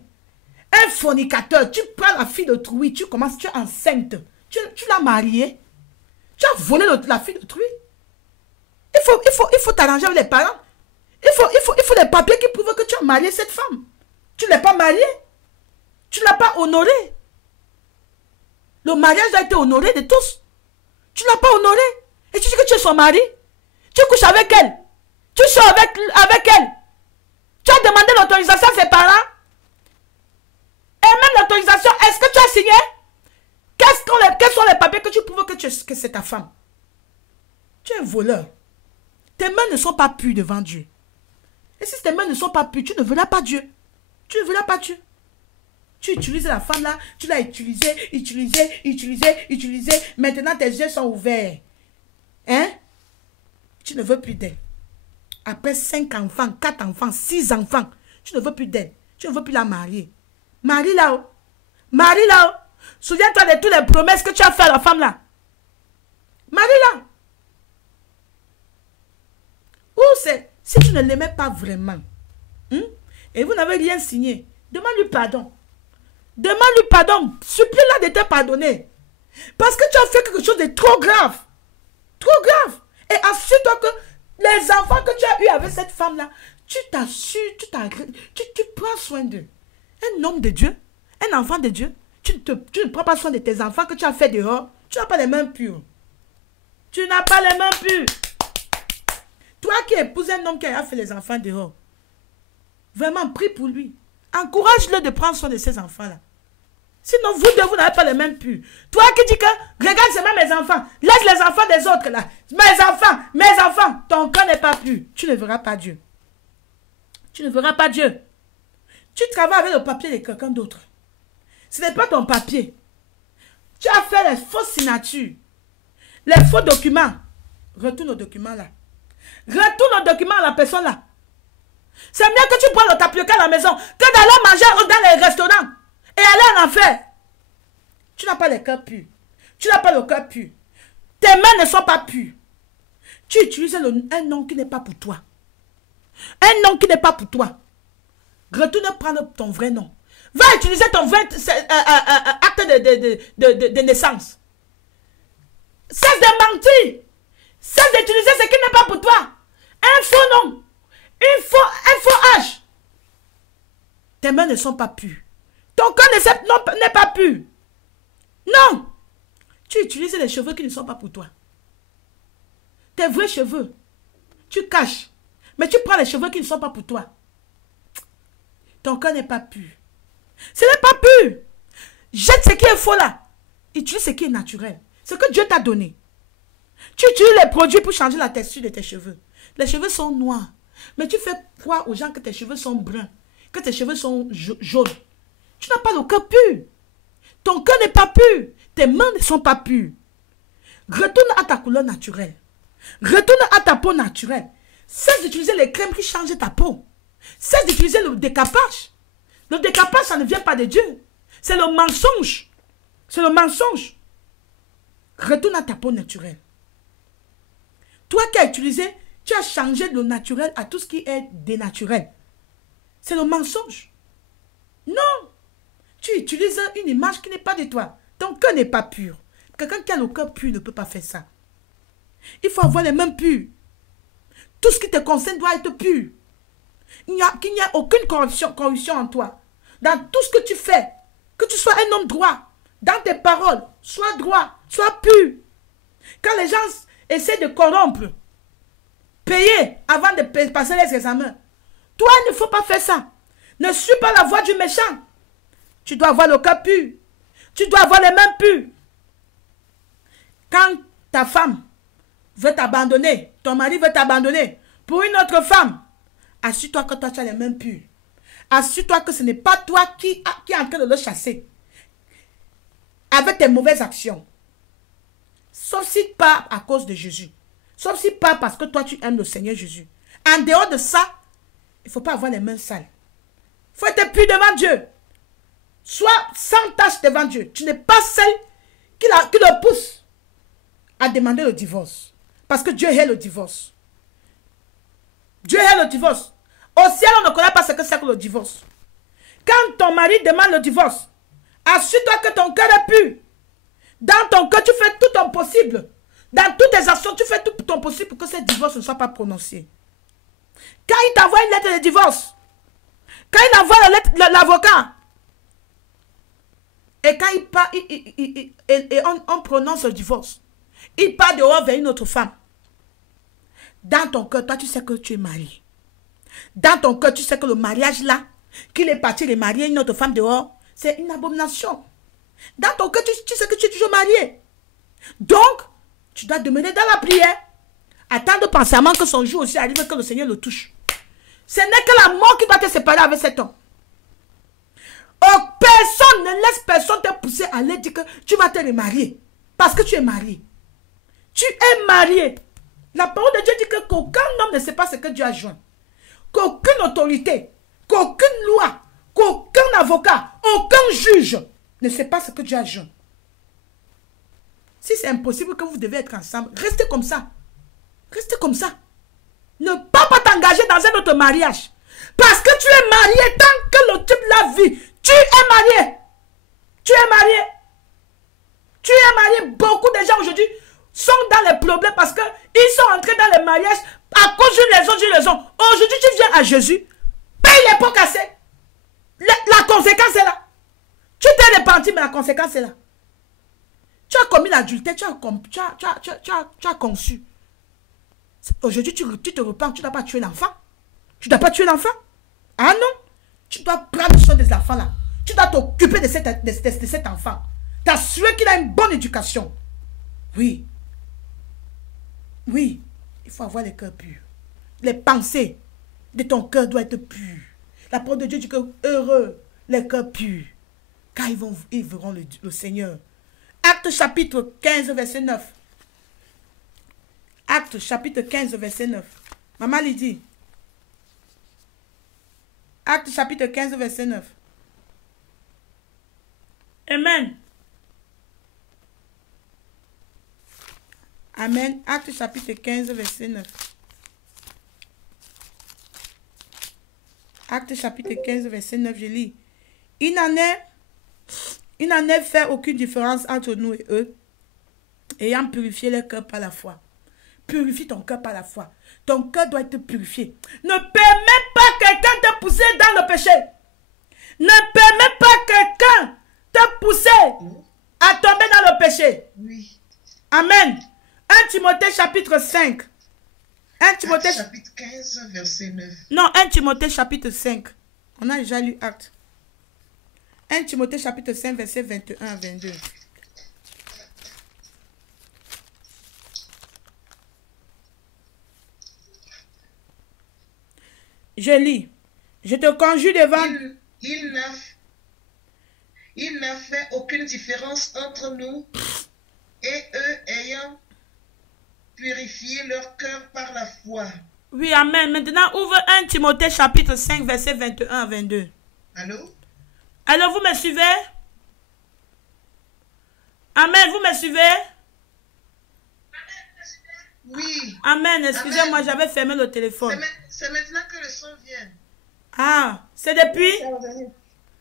Un fornicateur. Tu prends la fille d'autrui. Tu es enceinte. Tu l'as mariée. Tu as volé la fille d'autrui. Il faut t'arranger avec les parents. Il faut les papiers qui prouvent que tu as marié cette femme. Tu ne l'as pas mariée. Tu ne l'as pas honorée. Le mariage a été honoré de tous. Tu ne l'as pas honoré. Et tu dis que tu es son mari. Tu couches avec elle. Tu sors avec elle. Tu as demandé l'autorisation à ses parents. Et même l'autorisation, est-ce que tu as signé? Quels sont les papiers que tu prouves que c'est ta femme? Tu es un voleur. Tes mains ne sont pas pures devant Dieu. Et si tes mains ne sont pas pures, tu ne verras pas Dieu. Tu ne verras pas Dieu. Tu utilises la femme là, tu l'as utilisée. Maintenant tes yeux sont ouverts. Hein? Tu ne veux plus d'elle. Après 5 enfants, 4 enfants, 6 enfants, tu ne veux plus d'elle. Tu ne veux plus la marier. Marie là-haut. Marie là-haut. Souviens-toi de toutes les promesses que tu as fait à la femme là. Marie là. Ou c'est, si tu ne l'aimais pas vraiment, et vous n'avez rien signé, demande-lui pardon. Demande-lui pardon. Supplie-la de te pardonner. Parce que tu as fait quelque chose de trop grave. Trop grave. Et assure-toi que les enfants que tu as eus avec cette femme-là, tu t'assures, tu prends soin d'eux. Un homme de Dieu, un enfant de Dieu, tu ne prends pas soin de tes enfants que tu as fait dehors. Tu n'as pas les mains pures. Tu n'as pas les mains pures. Toi qui épouses un homme qui a fait les enfants dehors, vraiment, prie pour lui. Encourage-le de prendre soin de ses enfants-là. Sinon, vous deux, vous n'avez pas les mains pures. Toi qui dis que, regarde seulement mes enfants, laisse les enfants des autres là. Mes enfants, ton cœur n'est pas pur. Tu ne verras pas Dieu. Tu ne verras pas Dieu. Tu travailles avec le papier de quelqu'un d'autre. Ce n'est pas ton papier. Tu as fait les fausses signatures, les faux documents. Retourne au document là. Retourne au document à la personne là. C'est mieux que tu prends le tapioca à la maison que d'aller manger dans les restaurants et aller en enfer. Tu n'as pas le cœur pur. Tu n'as pas le cœur pur. Tes mains ne sont pas pures. Tu utilises un nom qui n'est pas pour toi. Un nom qui n'est pas pour toi. Retourne prendre ton vrai nom. Va utiliser ton vrai acte de naissance. Cesse de mentir. Cesse d'utiliser ce qui n'est pas pour toi. Un faux nom. Un faux âge. Tes mains ne sont pas pures. Ton corps n'est pas pur. Non. Tu utilises les cheveux qui ne sont pas pour toi. Tes vrais cheveux. Tu caches. Mais tu prends les cheveux qui ne sont pas pour toi. Ton corps n'est pas pur. Ce n'est pas pur. Jette ce qui est faux là. Utilise ce qui est naturel. Ce que Dieu t'a donné. Tu utilises les produits pour changer la texture de tes cheveux. Les cheveux sont noirs. Mais tu fais croire aux gens que tes cheveux sont bruns. Que tes cheveux sont jaunes. Tu n'as pas le cœur pur. Ton cœur n'est pas pur. Tes mains ne sont pas pures. Retourne à ta couleur naturelle. Retourne à ta peau naturelle. Cesse d'utiliser les crèmes qui changent ta peau. Cesse d'utiliser le décapage. Le décapage, ça ne vient pas de Dieu. C'est le mensonge. C'est le mensonge. Retourne à ta peau naturelle. Toi qui as utilisé, tu as changé le naturel à tout ce qui est dénaturel. C'est le mensonge. Non. Tu utilises une image qui n'est pas de toi. Ton cœur n'est pas pur. Quelqu'un qui a le cœur pur ne peut pas faire ça. Il faut avoir les mains pures. Tout ce qui te concerne doit être pur. Qu'il n'y ait aucune corruption en toi. Dans tout ce que tu fais, que tu sois un homme droit, dans tes paroles, sois droit, sois pur. Quand les gens essaient de corrompre, payer avant de passer les examens, toi, il ne faut pas faire ça. Ne suis pas la voix du méchant. Tu dois avoir le cœur pur. Tu dois avoir les mains pures. Quand ta femme veut t'abandonner, ton mari veut t'abandonner pour une autre femme, assure-toi que toi tu as les mains pures. Assure-toi que ce n'est pas toi qui est en train de le chasser avec tes mauvaises actions. Sauf si pas à cause de Jésus. Sauf si pas parce que toi tu aimes le Seigneur Jésus. En dehors de ça, il ne faut pas avoir les mains sales. Il faut être pur devant Dieu. Sois sans tache devant Dieu. Tu n'es pas celle qui le pousse à demander le divorce. Parce que Dieu hait le divorce. Dieu hait le divorce. Au ciel, on ne connaît pas ce que c'est que le divorce. Quand ton mari demande le divorce, assure-toi que ton cœur est pur. Dans ton cœur, tu fais tout ton possible. Dans toutes tes actions, tu fais tout ton possible pour que ce divorce ne soit pas prononcé. Quand il t'envoie une lettre de divorce, quand il envoie l'avocat, et quand il part, on prononce le divorce, il part dehors vers une autre femme. Dans ton cœur, toi, tu sais que tu es marié. Dans ton cœur, tu sais que le mariage là, qu'il est parti de marier une autre femme dehors, c'est une abomination. Dans ton cœur, tu sais que tu es toujours marié. Donc, tu dois demeurer dans la prière. Attendre patiemment que son jour aussi arrive, que le Seigneur le touche. Ce n'est que la mort qui doit te séparer avec cet homme. Oh, personne ne laisse personne te pousser à aller dire que tu vas te remarier. Parce que tu es marié. Tu es marié. La parole de Dieu dit que qu'aucun homme ne sait pas ce que Dieu a joint. Qu'aucune autorité, qu'aucune loi, qu'aucun avocat, aucun juge ne sait pas ce que Dieu a joint. Si c'est impossible que vous devez être ensemble, restez comme ça. Restez comme ça. Ne pas t'engager dans un autre mariage. Parce que tu es marié tant que le type l'a vu. Tu es marié. Tu es marié. Tu es marié. Beaucoup de gens aujourd'hui sont dans les problèmes parce qu'ils sont entrés dans les mariages à cause d'une raison. Aujourd'hui, tu viens à Jésus. Paye les pots cassés. La conséquence est là. Tu t'es repenti, mais la conséquence est là. Tu as commis l'adultère, tu as conçu. Aujourd'hui, tu te repens, tu ne dois pas tuer l'enfant. Tu ne dois pas tuer l'enfant. Ah non. Tu dois prendre soin des enfants là. Tu dois t'occuper de cet enfant. T'assurer qu'il a une bonne éducation. Oui. Oui. Il faut avoir les cœurs purs. Les pensées de ton cœur doivent être pures. La parole de Dieu dit que heureux les cœurs purs. Car ils verront le Seigneur. Acte chapitre 15, verset 9. Acte Actes chapitre 15, verset 9. Maman Lydie. Actes chapitre 15, verset 9. Amen. Amen. Actes chapitre 15, verset 9. Actes chapitre 15, verset 9, je lis. Il n'en est fait aucune différence entre nous et eux, ayant purifié leur cœur par la foi. Purifie ton cœur par la foi. Ton cœur doit être purifié. Ne permets pas quelqu'un te pousser dans le péché. Ne permets pas quelqu'un te pousser à tomber dans le péché. Oui. Amen. 1 Timothée chapitre 5. 1 Timothée chapitre 15, verset 9. Non, 1 Timothée chapitre 5. On a déjà lu Acte. 1 Timothée chapitre 5, verset 21 à 22. Je lis. Je te conjure devant... Il n'a fait aucune différence entre nous et eux ayant purifié leur cœur par la foi. Oui, amen. Maintenant, ouvre 1 Timothée chapitre 5, verset 21 à 22. Allô? Alors, vous me suivez? Amen, vous me suivez? Oui. Amen, excusez-moi, j'avais fermé le téléphone. C'est maintenant que le son vient. Ah, c'est depuis?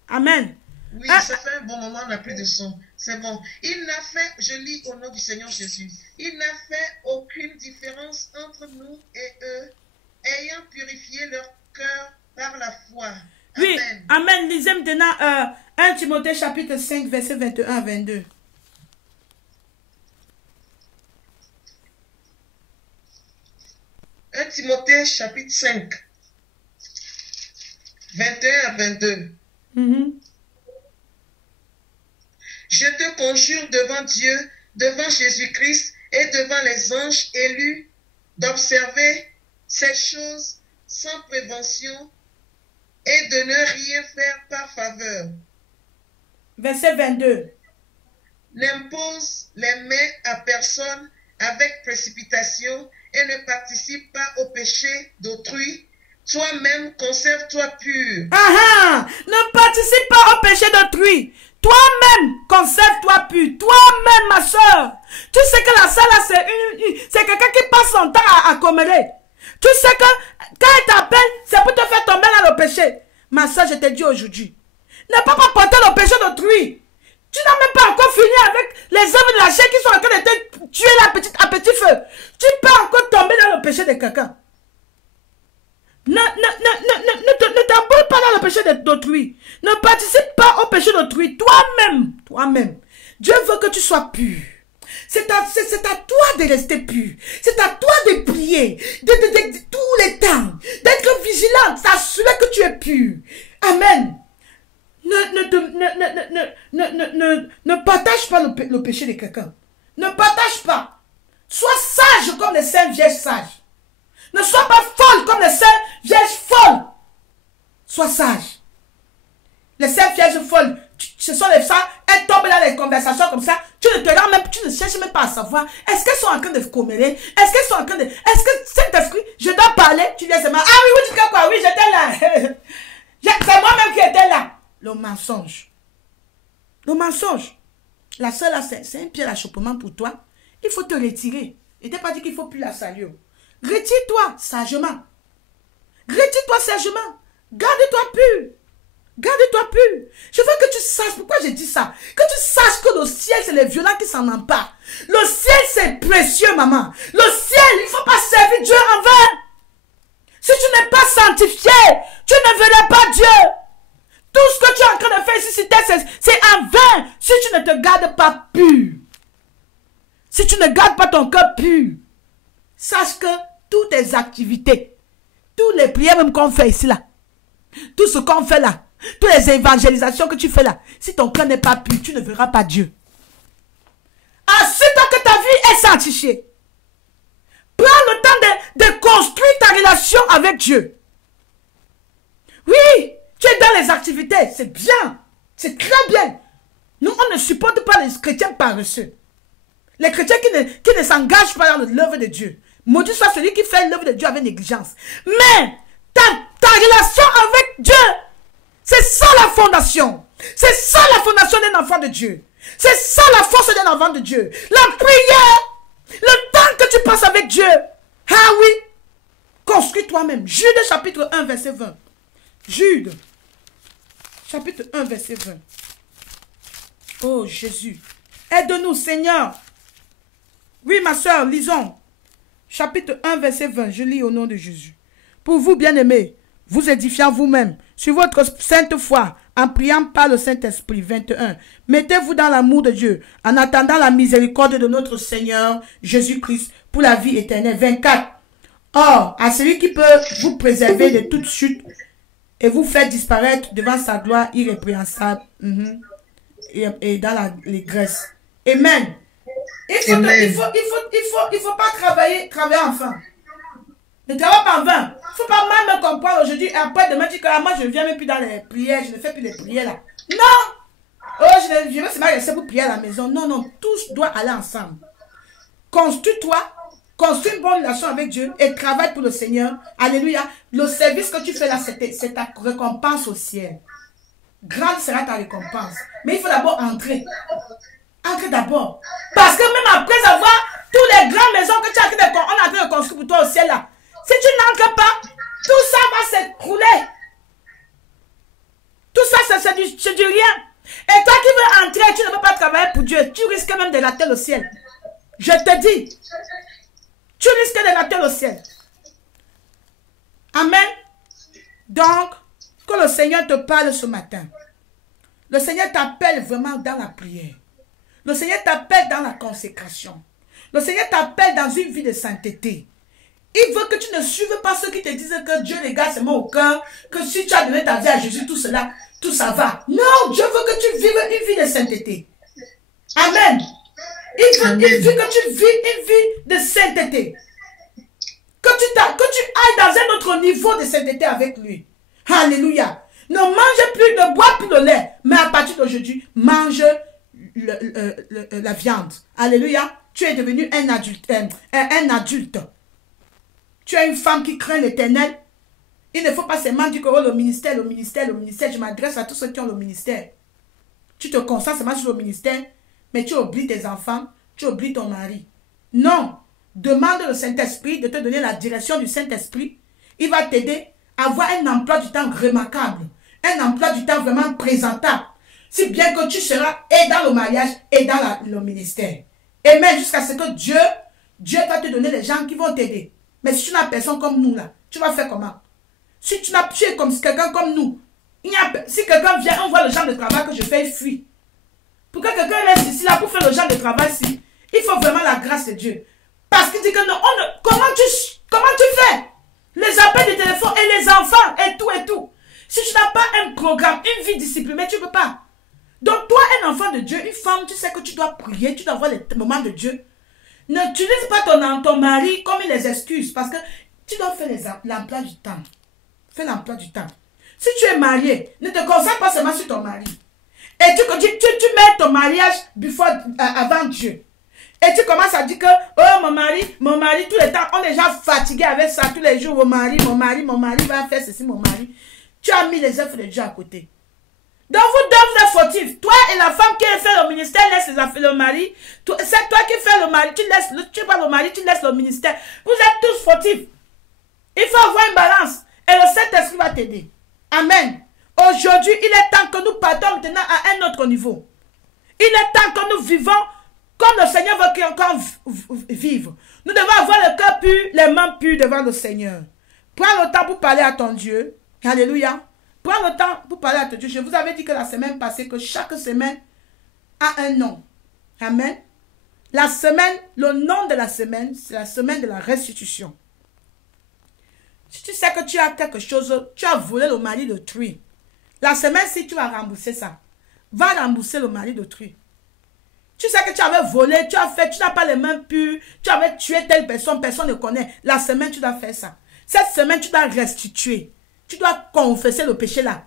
Amen. Oui, ça fait un bon moment, on n'a plus de son. C'est bon. Il n'a fait, je lis au nom du Seigneur Jésus, il n'a fait aucune différence entre nous et eux, ayant purifié leur cœur par la foi. Oui, amen. Amen. Lisez maintenant 1 Timothée chapitre 5, verset 21 à 22. Timothée chapitre 5, 21 à 22. Je te conjure devant Dieu, devant Jésus-Christ et devant les anges élus, d'observer ces choses sans prévention et de ne rien faire par faveur. Verset 22. N'impose les mains à personne avec précipitation et ne participe pas au péché d'autrui. Toi-même, conserve-toi pur. Ne participe pas au péché d'autrui. Toi-même, conserve-toi pur. Toi-même, ma soeur. Tu sais que la salle là, c'est quelqu'un qui passe son temps à commérer. Tu sais que quand elle t'appelle, c'est pour te faire tomber dans le péché. Ma soeur, je te dis aujourd'hui, ne pas porter le péché d'autrui. Tu n'as même pas encore fini avec les œuvres de la chair qui sont en train de te tuer à petit feu. Tu peux encore tomber dans le péché de quelqu'un. Ne t'emboule pas dans le péché d'autrui. Ne participe pas au péché d'autrui. Toi-même. Dieu veut que tu sois pur. C'est à toi de rester pur. C'est à toi de prier. De tous les temps. D'être vigilant. S'assurer que tu es pur. Amen. Ne partage pas le péché de quelqu'un. Ne partage pas. Sois sage comme les saintes vierges sages. Ne sois pas folle comme les saintes vierges folles. Sois sage. Les saintes vierges folles, ce sont les femmes, elles tombent dans les conversations comme ça. Tu ne te rends même, tu ne cherches même pas à savoir. Est-ce qu'elles sont en train de commérer? Est-ce qu'elles sont en train de... Est-ce que Saint-Esprit, je dois parler? Tu viens seulement. Ah oui, tu dis quoi? Oui, j'étais là. C'est moi-même qui étais là. Le mensonge. Le mensonge. La seule là, c'est un pied d'achoppement pour toi. Il faut te retirer. Il t'ai pas dit qu'il ne faut plus la saluer. Retire-toi sagement. Retire-toi sagement. Garde-toi pur. Garde-toi pur. Je veux que tu saches, pourquoi j'ai dit ça? Que tu saches que le ciel, c'est les violents qui s'en emparent. Le ciel, c'est précieux, maman. Le ciel, il ne faut pas servir Dieu en vain. Si tu n'es pas sanctifié, tu ne verras pas Dieu. Tout ce que tu es en train de faire ici, c'est en vain si tu ne te gardes pas pur. Si tu ne gardes pas ton cœur pur, sache que toutes tes activités, toutes les prières même qu'on fait ici, là, tout ce qu'on fait là, toutes les évangélisations que tu fais là, si ton cœur n'est pas pur, tu ne verras pas Dieu. Assure-toi que ta vie est sanctifiée. Prends le temps de construire ta relation avec Dieu. Oui, tu es dans les activités, c'est bien, c'est très bien. Nous, on ne supporte pas les chrétiens paresseux. Les chrétiens qui ne s'engagent pas dans l'œuvre de Dieu. Maudit soit celui qui fait l'œuvre de Dieu avec négligence. Mais ta relation avec Dieu, c'est ça la fondation. C'est ça la fondation d'un enfant de Dieu. C'est ça la force d'un enfant de Dieu. La prière, le temps que tu passes avec Dieu. Ah oui, construis toi-même. Jude chapitre 1 verset 20. Jude chapitre 1 verset 20. Oh Jésus, aide-nous Seigneur. Oui ma soeur, lisons. Chapitre 1 verset 20, je lis au nom de Jésus. Pour vous bien-aimés, vous édifiant vous-même sur votre sainte foi, en priant par le Saint-Esprit. 21. Mettez-vous dans l'amour de Dieu, en attendant la miséricorde de notre Seigneur Jésus-Christ pour la vie éternelle. 24. Or, à celui qui peut vous préserver de toute chute et vous faire disparaître devant sa gloire irrépréhensible et dans les grâces. Amen. Il faut pas travailler enfin. Ne travaille pas en vain. Il ne faut pas mal me comprendre aujourd'hui. Et après, demain, tu dis que moi, je ne viens même plus dans les prières. Je ne fais plus les prières là. Non! Oh, je ne vais pas rester pour prier à la maison. Non, non. Tous doivent aller ensemble. Construis-toi. Construis une bonne relation avec Dieu et travaille pour le Seigneur. Alléluia. Le service que tu fais là, c'est ta récompense au ciel. Grande sera ta récompense. Mais il faut d'abord entrer. Entre d'abord. Parce que même après avoir tous les grandes maisons que tu as on est en train de construire pour toi au ciel là. Si tu n'entres pas, tout ça va s'écrouler. Tout ça, c'est du rien. Et toi qui veux entrer, tu ne veux pas travailler pour Dieu. Tu risques même de rater le ciel. Je te dis. Tu risques de rater le ciel. Amen. Donc, que le Seigneur te parle ce matin. Le Seigneur t'appelle vraiment dans la prière. Le Seigneur t'appelle dans la consécration. Le Seigneur t'appelle dans une vie de sainteté. Il veut que tu ne suives pas ceux qui te disent que Dieu regarde seulement au cœur, que si tu as donné ta vie à Jésus, tout cela, tout ça va. Non, Dieu veut que tu vives une vie de sainteté. Amen. Il veut que tu vives une vie de sainteté. Que tu ailles dans un autre niveau de sainteté avec lui. Alléluia. Ne mange plus, ne bois plus de lait, mais à partir d'aujourd'hui, mange la viande. Alléluia. Tu es devenu un adulte. Tu es une femme qui craint l'Éternel. Il ne faut pas seulement dire que oh, le ministère. Je m'adresse à tous ceux qui ont le ministère. Tu te concentres seulement sur le ministère, mais tu oublies tes enfants, tu oublies ton mari. Non. Demande au Saint-Esprit de te donner la direction du Saint-Esprit. Il va t'aider à avoir un emploi du temps remarquable. Un emploi du temps vraiment présentable. Si bien que tu seras et dans le mariage et dans le ministère. Et même jusqu'à ce que Dieu va te donner les gens qui vont t'aider. Mais si tu n'as personne comme nous là, tu vas faire comment? Si tu es comme quelqu'un comme nous, si quelqu'un vient, on voit le genre de travail que je fais, il fuit. Pour que quelqu'un reste ici là pour faire le genre de travail ici, il faut vraiment la grâce de Dieu. Parce qu'il dit que non, comment tu fais? Les appels de téléphone et les enfants et tout. Si tu n'as pas un programme, une vie disciplinée, tu ne peux pas. Donc toi, un enfant de Dieu, une femme, tu sais que tu dois prier, tu dois avoir les moments de Dieu. N'utilise pas ton mari comme les excuses parce que tu dois faire l'emploi du temps. Fais l'emploi du temps. Si tu es marié, ne te concentre pas seulement sur ton mari. Et tu mets ton mariage avant Dieu. Et tu commences à dire que, oh mon mari, tout le temps, on est déjà fatigué avec ça, tous les jours, mon mari va faire ceci, mon mari. Tu as mis les œuvres de Dieu à côté. Donc vous deux, vous êtes fautifs. Toi et la femme qui fait le ministère, laisse les affaires, le mari. C'est toi qui fais le mari, tu prends le mari, tu laisses le ministère. Vous êtes tous fautifs. Il faut avoir une balance. Et le Saint-Esprit va t'aider. Amen. Aujourd'hui, il est temps que nous partons maintenant à un autre niveau. Il est temps que nous vivons comme le Seigneur veut qu'on vive. Nous devons avoir le cœur pur, les mains pures devant le Seigneur. Prends le temps pour parler à ton Dieu. Alléluia. Prends le temps pour parler à ton Dieu. Je vous avais dit que la semaine passée, que chaque semaine a un nom. Amen. La semaine, le nom de la semaine, c'est la semaine de la restitution. Si tu sais que tu as quelque chose, tu as volé le mari d'autrui. La semaine, si tu vas rembourser ça, va rembourser le mari d'autrui. Tu sais que tu avais volé, tu n'as pas les mains pures, tu avais tué telle personne, personne ne connaît. La semaine, tu dois faire ça. Cette semaine, tu dois restituer. Tu dois confesser le péché là.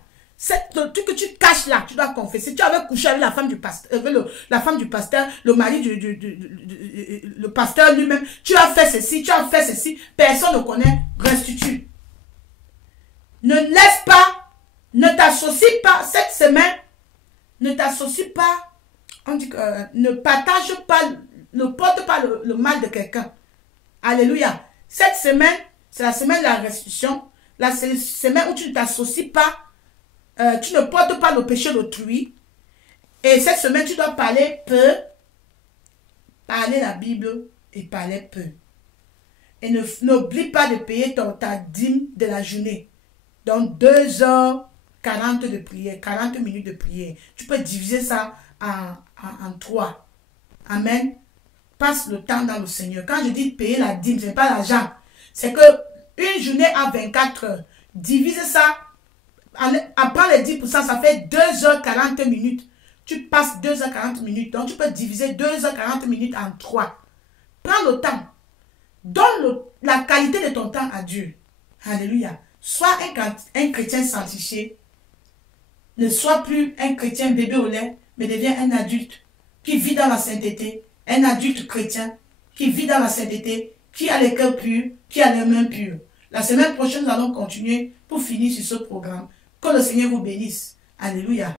le truc que tu caches là, tu dois confesser. Tu avais couché avec la femme du pasteur, le mari le pasteur lui-même. Tu as fait ceci, personne ne connaît, restitue. Ne laisse pas, ne t'associe pas cette semaine, ne t'associe pas, on dit que ne partage pas, ne porte pas le mal de quelqu'un. Alléluia. Cette semaine, c'est la semaine de la restitution, la semaine où tu ne t'associes pas, tu ne portes pas le péché d'autrui. Et cette semaine, tu dois parler peu, parler la Bible et parler peu. Et n'oublie pas de payer ta dîme de la journée. Donc 2h40 de prière, 40 minutes de prière. Tu peux diviser ça en 3. Amen. Passe le temps dans le Seigneur. Quand je dis payer la dîme, ce n'est pas l'argent. C'est que une journée à 24 heures. Divise ça. Après les 10%, ça fait 2h40 minutes. Tu passes 2h40 minutes. Donc, tu peux diviser 2h40 minutes en 3. Prends le temps. Donne la qualité de ton temps à Dieu. Alléluia. Sois un chrétien sanctifié. Ne sois plus un chrétien bébé au lait, mais deviens un adulte qui vit dans la sainteté. Un adulte chrétien qui vit dans la sainteté, qui a les cœurs purs, qui a les mains pures. La semaine prochaine, nous allons continuer pour finir sur ce programme. Que le Seigneur vous bénisse. Alléluia.